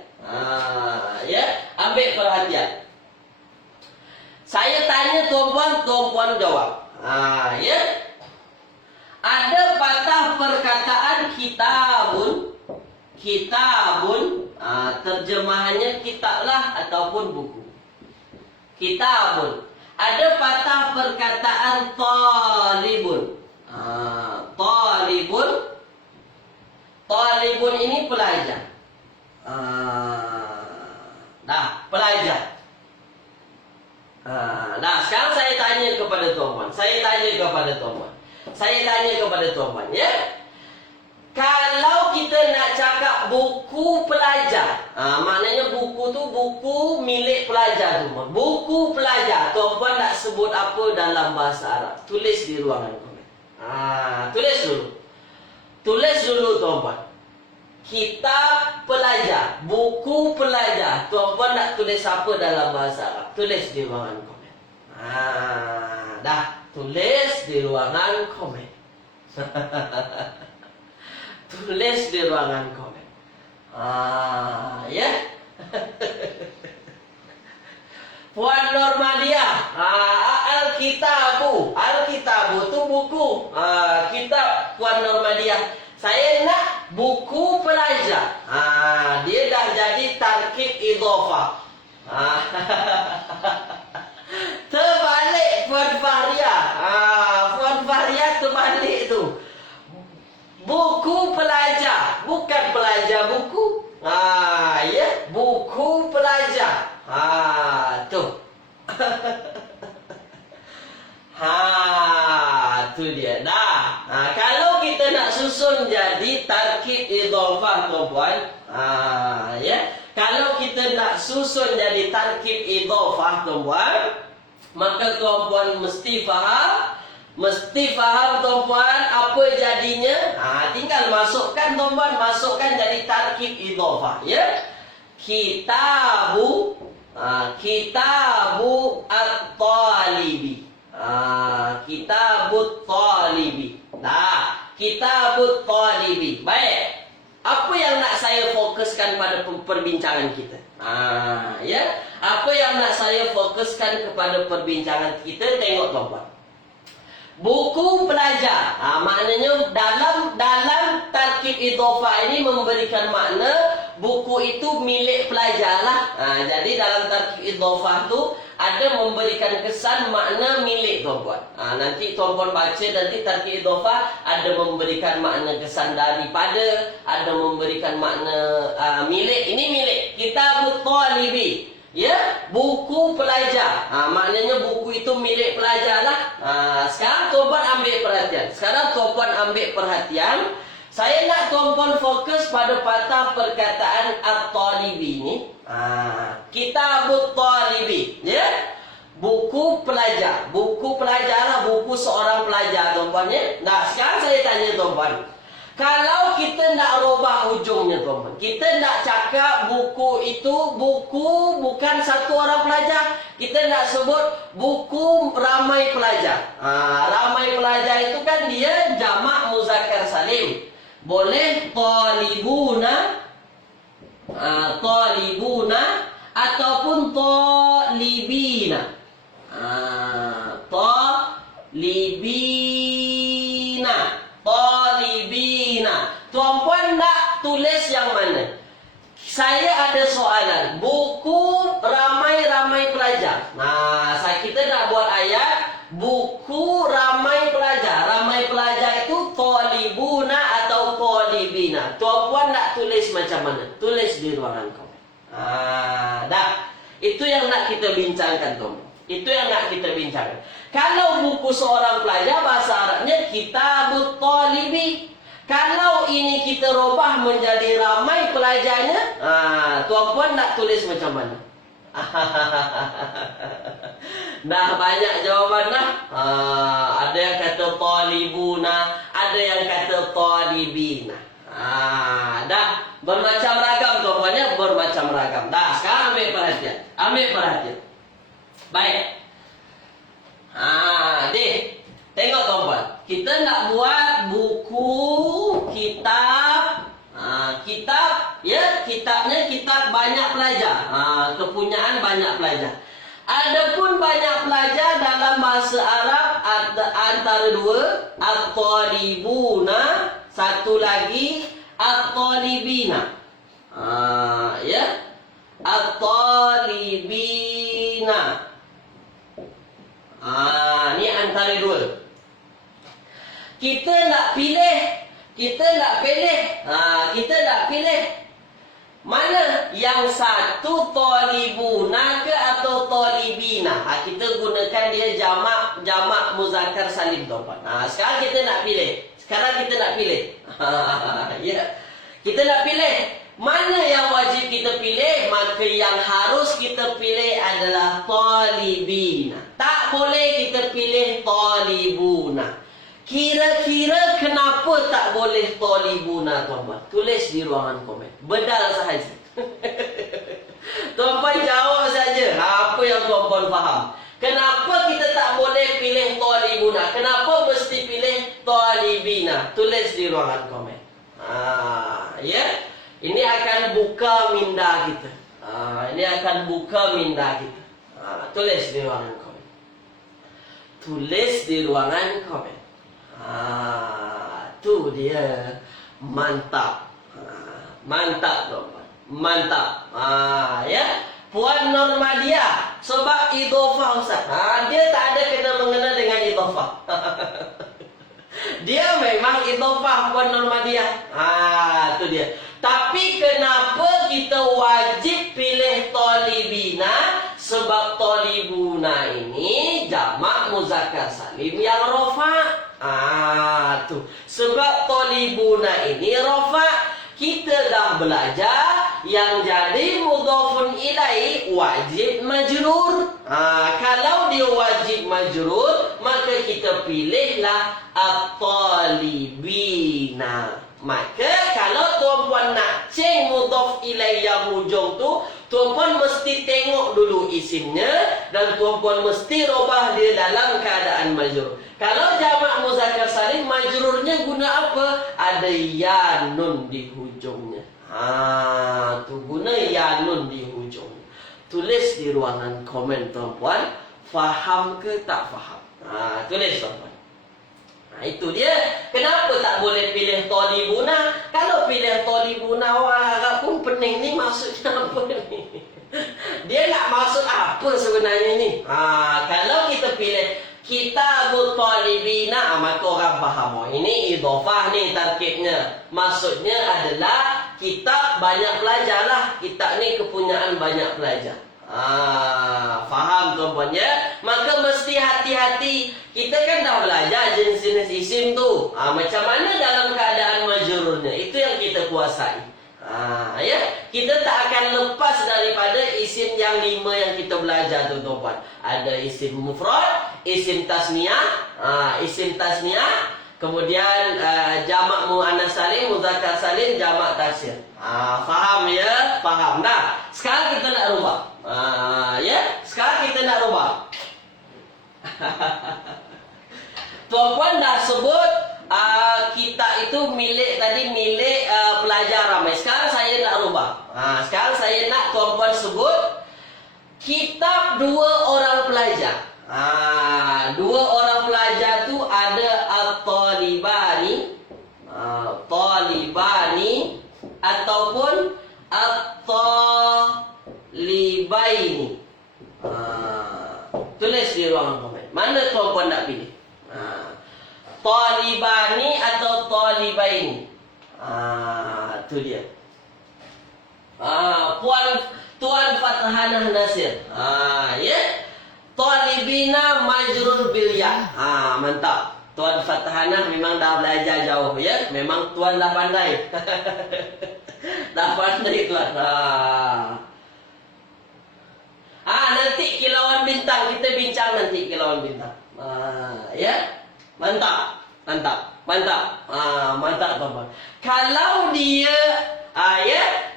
Ya, ambil perhatian. Saya tanya tuan-puan, tuan-puan jawab. Ya. Ada patah perkataan kitabun. Kitabun, terjemahannya kitablah ataupun buku. Kitabun. Ada patah perkataan talibun. Talibun. Talibun ini pelajar. Pelajar. Sekarang saya tanya kepada tuan-puan. Saya tanya kepada tuan-puan ya. Kalau kita nak cakap buku pelajar, maknanya buku tu buku milik pelajar tu. Buku pelajar, tuan-puan nak sebut apa dalam bahasa Arab? Tulis di ruangan komen. Tulis dulu. Tulis dulu tuan-puan. Kitab pelajar, buku pelajar. Tuan-puan nak tulis apa dalam bahasa Arab? Tulis di ruangan komen. Tulis di ruangan komen. Tulis di ruangan komen. Ya. Puan Normadiah, Al-Kitabu. Al-Kitabu tu buku. Kitab Puan Normadiah. Saya nak buku pelajar. Dia dah jadi tarkib idhofah. Terbalik Puan Fahria. Puan Fahria terbalik tu. Buku pelajar, bukan pelajar buku. Ya, buku pelajar. Tu. Tu dia. Kalau kita nak susun jadi tarkib idhofah tuan-puan, ya. Kalau kita nak susun jadi tarkib idhofah tuan-puan, maka tuan-puan mesti faham. Mesti faham tuan-puan apa jadinya. Tinggal masukkan tuan-puan, masukkan jadi tarkib idhofah ya. Kitabu, kitabu at-talibi. Kitabut talibi. Kitabut talibi. Baik. Apa yang nak saya fokuskan pada perbincangan kita? Ya. Apa yang nak saya fokuskan kepada perbincangan kita? Tengok tuan-puan. Buku pelajar. Maknanya dalam tarkib idhofah ini memberikan makna buku itu milik pelajar lah. Jadi dalam tarkib idhofah tu ada memberikan kesan makna milik tuan-puan. Nanti tuan-puan baca nanti tarkib idhofah ada memberikan makna kesan daripada, ada memberikan makna milik. Ini milik. Kitabut talibi. Ya, buku pelajar. Maknanya buku itu milik pelajar lah. Sekarang tuan-puan ambil perhatian. Saya nak tuan-puan fokus pada patah perkataan at-talibi ni. Kitabut talibi. Ya, buku pelajar. Buku pelajar lah, buku seorang pelajar tuan-puan ya. Sekarang saya tanya tuan-puan. Kalau kita nak robah hujungnya tuan-puan, kita nak cakap buku itu buku bukan satu orang pelajar, kita nak sebut buku ramai pelajar. Ramai pelajar itu kan dia jamak muzakkar salim. Boleh talibuna, talibuna ataupun talibina. Talibina. Talibina. Tuan-puan nak tulis yang mana? Saya ada soalan. Buku ramai-ramai pelajar. Kita nak buat ayat buku ramai pelajar. Ramai pelajar itu talibuna atau talibina. Tuan-puan nak tulis macam mana? Tulis di ruangan komen. Itu yang nak kita bincangkan tuan-puan. Itu yang nak kita bincangkan. Kalau buku seorang pelajar bahasa Arabnya kitabut talibi. Kalau ini kita robah menjadi ramai pelajarnya, tuan-puan nak tulis macam mana? Dah banyak jawaban dah. Ada yang kata talibuna, ada yang kata talibina. Dah bermacam ragam tuan-tuannya, bermacam ragam. Dah, sekarang ambil perhatian. Ambil perhatian. Baik. Tengok tuan-tuan. Kita nak buat buku, kitab. Kitab, ya, kitabnya kitab banyak pelajar. Kepunyaan banyak pelajar. Adapun banyak pelajar dalam bahasa Arab antara dua, at-talibuna, satu lagi at-talibina. Ya. At-talibina. Ni antara dua. Kita nak pilih. Kita nak pilih. Mana yang satu talibuna ke atau talibina? Kita gunakan dia jamak muzakkar salim tuan-tuan. Sekarang kita nak pilih. Ya. Kita nak pilih. Mana yang wajib kita pilih? Maka yang harus kita pilih adalah talibina. Tak boleh kita pilih talibuna. Kira-kira kenapa tak boleh talibuna, tuan-tuan? Tulis di ruangan komen. Bedal sahaja. Tuan-tuan jawab saja apa yang tuan-tuan faham. Kenapa kita tak boleh pilih talibuna? Kenapa mesti pilih talibina? Tulis di ruangan komen. Ya. Ini akan buka minda kita. Tulis di ruangan komen. Tu dia. Mantap. Mantap tuan-tuan. Mantap. Ya. Puan Normadia. Sebab idhofah Ustaz. Dia tak ada kena-mengena dengan idhofah. Dia memang idhofah Puan Normadia. Tu dia. Tapi kenapa kita wajib pilih talibina? Sebab talibuna ini jamak muzakkar salim yang rafa'. Tu. Sebab talibuna ini rafa'. Kita dah belajar yang jadi mudhafun ilaih wajib majrur. Kalau dia wajib majrur, maka kita pilihlah at-talibina. Maka kalau tuan-puan nak change mudhaf ilaih yang hujung tu, tuan-puan mesti tengok dulu isimnya dan tuan-puan mesti robah dia dalam keadaan majrur. Kalau jamak muzakkar salim, majrurnya guna apa? Ada ya nun di hujungnya. Tu guna ya nun di hujungnya. Tulis di ruangan komen tuan-puan, faham ke tak faham? Tulis tuan-puan. Itu dia. Kenapa tak boleh pilih talibuna? Kalau pilih talibuna, Arab pun pening ni maksudnya apa ni? Dia nak maksud apa sebenarnya ni? Kalau kita pilih kitabut talibina, maka orang faham. Ini idhofah ni tarkibnya. Maksudnya adalah kitab banyak pelajar lah. Kitab ni kepunyaan banyak pelajar. Faham tuan-puan ya? Maka mesti hati-hati. Kita kan dah belajar jenis-jenis isim tu. Macam mana dalam keadaan majrurnya? Itu yang kita kuasai. Ya, kita tak akan lepas daripada isim yang 5 yang kita belajar tu tuan-puan. Ada isim mufrad, isim tasniyah, kemudian jamak muannas salim, muzakkar salim, jamak taksir. Faham ya? Faham dah. Sekarang kita nak rubah. Ya, sekarang kita nak rubah. Tuan-puan dah sebut kita itu milik pelajar ramai. Sekarang saya nak rubah. Sekarang saya nak tuan-puan sebut kitab 2 orang pelajar. 2 orang pelajar tu ada at-talibani, ataupun at-talibaini. Tulis di ruangan komen. Mana tuan-puan nak pilih? Talibani atau talibaini? Tu dia. Tuan Fathanah Nasir. Ya. Talibina majrur bil ya. Mantap. Tuan Fathanah memang dah belajar jauh ya. Memang tuan dah pandai. Dah pandai tuan. Nanti kilauan bintang, kita bincang nanti kilauan bintang. Ya, mantap, mantap, mantap, mantap teman. Kalau dia,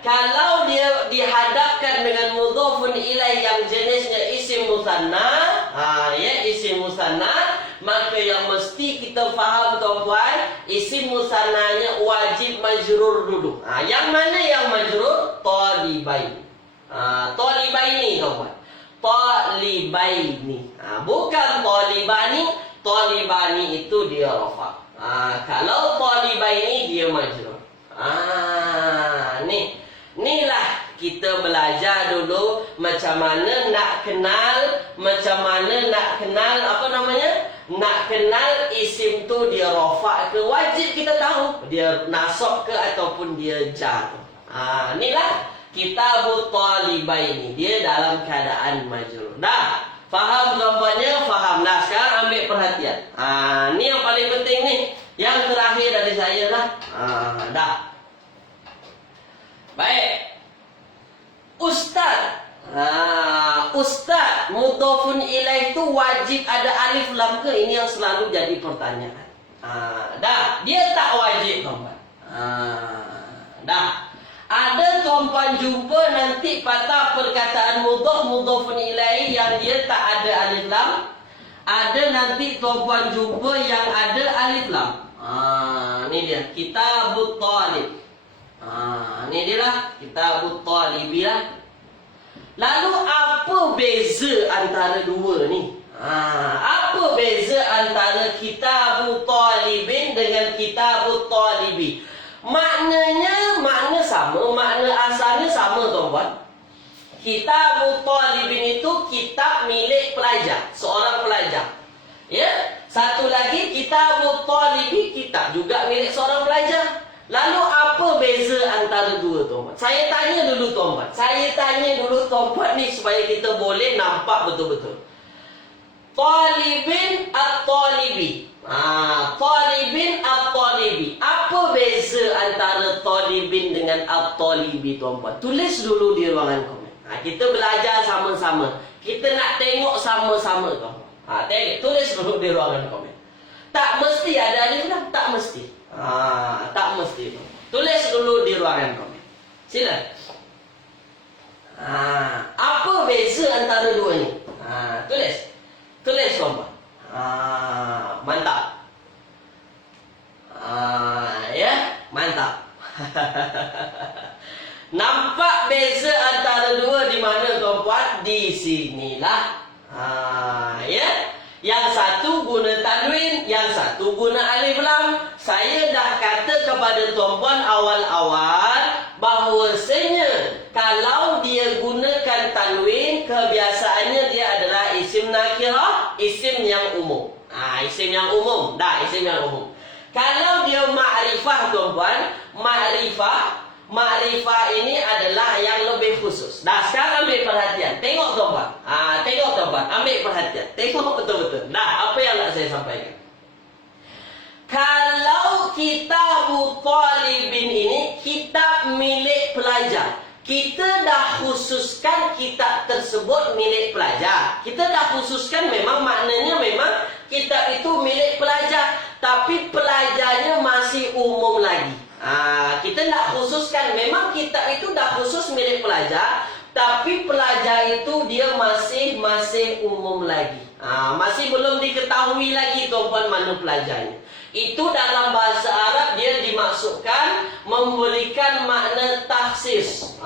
kalau dia dihadapkan dengan mudhafun ilaih yang jenisnya isim musanna, isim musanna, maka yang mesti kita faham tuan-tuan, isim musannanya wajib majrur dulu. Yang mana yang majrur? Talibaini. Talibaini tuan-tuan. Talibaini. Bukan talibani. Talibani itu dia rafa. Kalau talibaini dia majrur. Inilah kita belajar dulu macam mana nak kenal, apa namanya? Nak kenal isim tu dia rafa ke, wajib kita tahu dia nasab ke ataupun dia jar. Inilah kitabut talibaini, dia dalam keadaan majrur. Dah faham gambarnya? Faham. Nah, sekarang ambil perhatian. Ini yang paling penting nih. Yang terakhir dari saya lah. Dah. Baik. Ustaz. Ustaz, mudhafun ilaih itu wajib ada alif lam ke? Ini yang selalu jadi pertanyaan. Dah, dia tak wajib, tuan-tuan. Dah. Ada tuan-tuan jumpa nanti patah perkataan mudhafun ilaih yang dia tak ada alif lam. Ada nanti tuan-tuan jumpa yang ada alif lam. Ini dia, kitabut talib. Ini dia lah, kitabut talibi lah. Lalu apa beza antara dua ni? Apa beza antara kitabut talibin dengan kitabut talibi? Makna sama, makna asalnya sama tuan-tuan. Kitabut talibin itu kitab milik pelajar, seorang pelajar. Ya, satu lagi kitabut talibi, kitab juga milik seorang pelajar. Lalu apa beza antara dua tuan-tuan? Saya tanya dulu tuan-tuan ni supaya kita boleh nampak betul-betul. Talibin at-talibi. Talibin at-talibi. Apa beza antara talibin dengan at-talibi tuan-tuan? Tulis dulu di ruangan komen. Kita belajar sama-sama. Kita nak tengok sama-sama tuan-tuan. Tulis dulu di ruangan komen. Tak mesti ada alif lam, tak mesti. Tak mesti. Tulis dulu di ruangan komen. Sila. Apa beza antara dua ni? Tulis tuan-tuan. Mantap. Ya, mantap. Nampak beza antara dua di mana tuan-tuan? Di sinilah. Ya. Yang satu guna tanwin, yang satu guna alif lam. Saya dah kata kepada tuan-tuan awal-awal bahawasanya kalau dia gunakan tanwin, kebiasaannya dia adalah isim nakirah, isim yang umum. Isim yang umum. Dah, isim yang umum. Kalau dia ma'rifah tuan-tuan, Ma'rifah ini adalah yang lebih khusus. Dah, sekarang ambil perhatian. Tengok tuan-tuan. Tengok tuan-tuan. Ambil perhatian. Tengok betul-betul. Dah, apa yang nak saya sampaikan? Kalau kitabut talibin ini kitab milik pelajar. Kita dah khususkan kitab tersebut milik pelajar. Kita dah khususkan memang maknanya memang kitab itu milik pelajar. Tapi pelajarnya masih umum lagi. Kita nak khususkan memang kitab itu dah khusus milik pelajar, tapi pelajar itu dia masih umum lagi. Masih belum diketahui lagi tuan-tuan mana pelajarnya. Itu dalam bahasa Arab dia dimaksudkan memberikan makna takhsis.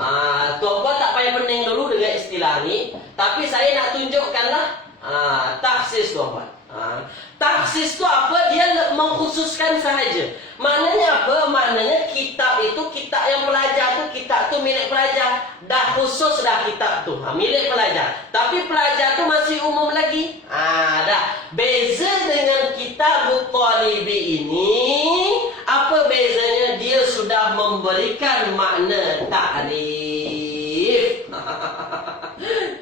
Tuan-tuan tak payah pening dulu dengan istilah ni, tapi saya nak tunjukkanlah takhsis tuan-tuan. Takhsis tu apa? Dia mengkhususkan sahaja. Maknanya apa? Maknanya kitab itu, kitab yang pelajar tu, kitab tu milik pelajar. Dah khusus dah kitab tu, milik pelajar. Tapi pelajar tu masih umum lagi. Dah. Beza dengan kitabut talibi ini, apa bezanya? Dia sudah memberikan makna ta'rif.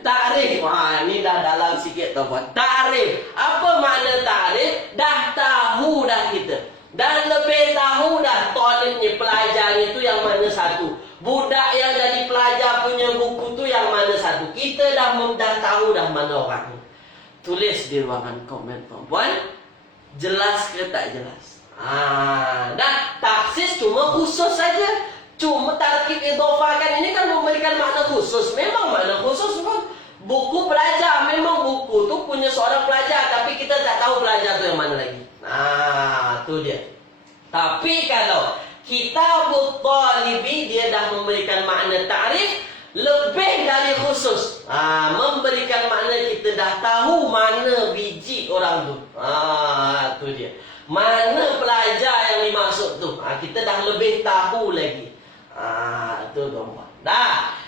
Ta'rif. Ini dah dalam sikit tuan-tuan. Ta'rif. Apa makna ta'rif? Dah tahu dah kita. Dan lebih tahu dah talibnya, pelajarnya itu yang mana satu. Budak yang jadi pelajar punya buku tu yang mana satu. Kita dah tahu dah mana orangnya. Tulis di ruangan komen tuan-puan. Jelas ke tak jelas? Dan taksis cuma khusus saja. Cuma tarkib idhofahkan ini kan memberikan makna khusus. Memang makna khusus pun. Buku pelajar, memang buku tu punya seorang pelajar, tapi kita tak tahu pelajar tu yang mana lagi. Tu dia. Tapi kalau Kitabut Talibi, dia dah memberikan makna ta'rif lebih dari khusus. Memberikan makna kita dah tahu mana biji orang tu. Tu dia. Mana pelajar yang dimaksud tu. Kita dah lebih tahu lagi. Tu tuan-puan.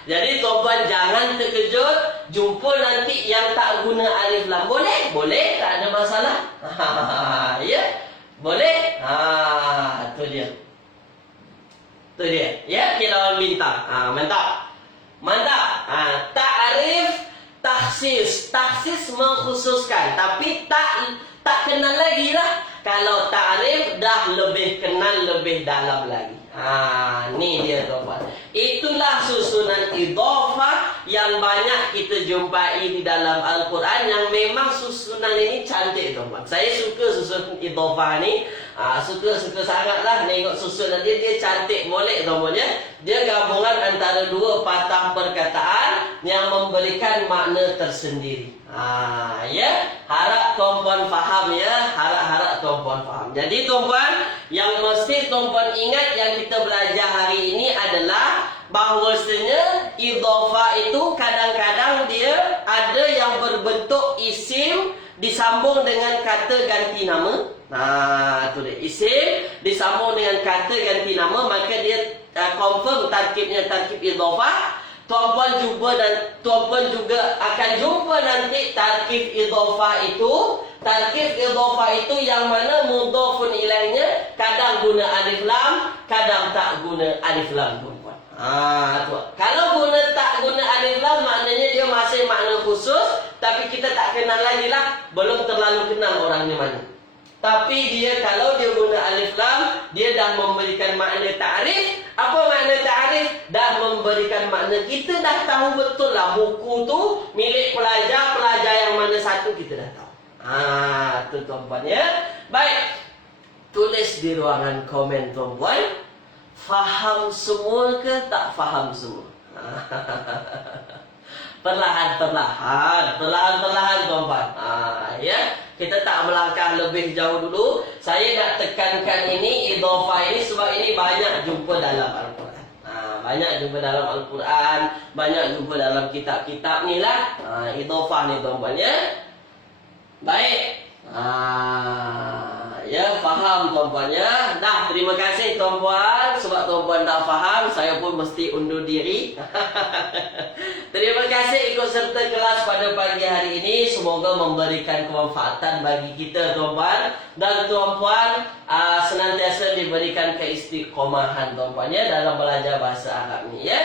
Jadi tuan-puan jangan terkejut jumpa nanti yang tak guna alif lam. Boleh? Boleh, tak ada masalah. Ya? Boleh? Tu dia. Tu dia. Ya, kilauan bintang. Mantap. Mantap. Ta'rif, taksis. Taksis mengkhususkan, tapi tak kenal lagi lah. Kalau ta'rif dah lebih kenal, lebih dalam lagi. Ni dia tuan-tuan. Itulah susunan idhofah yang banyak kita jumpai di dalam Al-Quran, yang memang susunan ini cantik tuan-tuan. Saya suka susunan idhofah ni. Suka sangatlah tengok susunan dia cantik molek tuan-tuan ya. Dia gabungan antara dua patah perkataan yang memberikan makna tersendiri. Ya, harap tuan-puan faham ya. Harap tuan-puan faham. Jadi tuan-puan, yang mesti tuan-puan ingat yang kita belajar hari ini adalah bahwasanya idhofah itu kadang-kadang dia ada yang berbentuk isim disambung dengan kata ganti nama. Tu dia. Isim disambung dengan kata ganti nama, maka dia confirm tarkibnya tarkib idhofah. Tuan-puan juga akan jumpa nanti tarkib idhofah itu. Tarkib idhofah itu yang mana mudhafun ilaihnya kadang guna alif lam, kadang tak guna alif lam tuan-puan. Kalau tak guna alif lam, maknanya dia masih makna khusus, tapi kita tak kenal lagi lah. Belum terlalu kenal orangnya mana. Tapi dia kalau dia guna alif lam, dia dah memberikan makna ta'rif. Apa makna ta'rif? Dah memberikan makna kita dah tahu betul lah buku tu milik pelajar yang mana satu kita dah tahu. Tu tuan-puan ya. Baik. Tulis di ruangan komen tuan-puan. Faham semua ke tak faham semua? Perlahan-perlahan tuan-puan. Ya. Kita tak melangkah lebih jauh dulu. Saya nak tekankan ini, idhofah ini, sebab ini banyak jumpa dalam Al-Quran. Banyak jumpa dalam Al-Quran, banyak jumpa dalam kitab-kitab ni lah. Idhofah ni tuan-puan ya. Baik. Ya, faham tuan-puan ya. Dah, terima kasih tuan-puan. Sebab tuan-puan dah faham, saya pun mesti undur diri. Terima kasih ikut serta kelas pada pagi hari ini. Semoga memberikan kemanfaatan bagi kita tuan-puan. Dan tuan-puan senantiasa diberikan keistiqomahan tuan-puan ya dalam belajar bahasa Arab ni ya.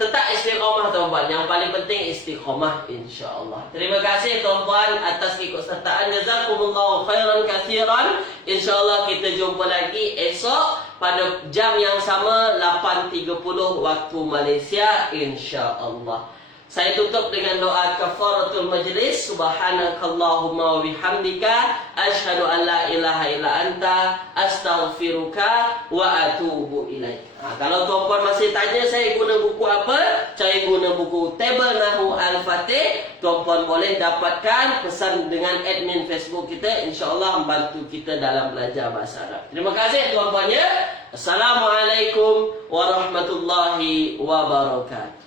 Tetap istiqomah tuan-puan. Yang paling penting istiqomah insya-Allah. Terima kasih tuan-puan atas keikutsertaan. Jazakumullahu khairan katsiran. Insya-Allah kita jumpa lagi esok pada jam yang sama 8.30 waktu Malaysia insya-Allah. Saya tutup dengan doa kafaratul majlis. Subhanakallahumma wa bihamdika asyhadu an la ilaha illa anta astaghfiruka wa atubu ilaik. Kalau tuan-puan masih tanya saya guna buku apa, saya guna buku Table Nahu Al-Fatih. Tuan-puan boleh dapatkan, pesan dengan admin Facebook kita, insya-Allah membantu kita dalam belajar bahasa Arab. Terima kasih tuan-puan ya. Assalamualaikum warahmatullahi wabarakatuh.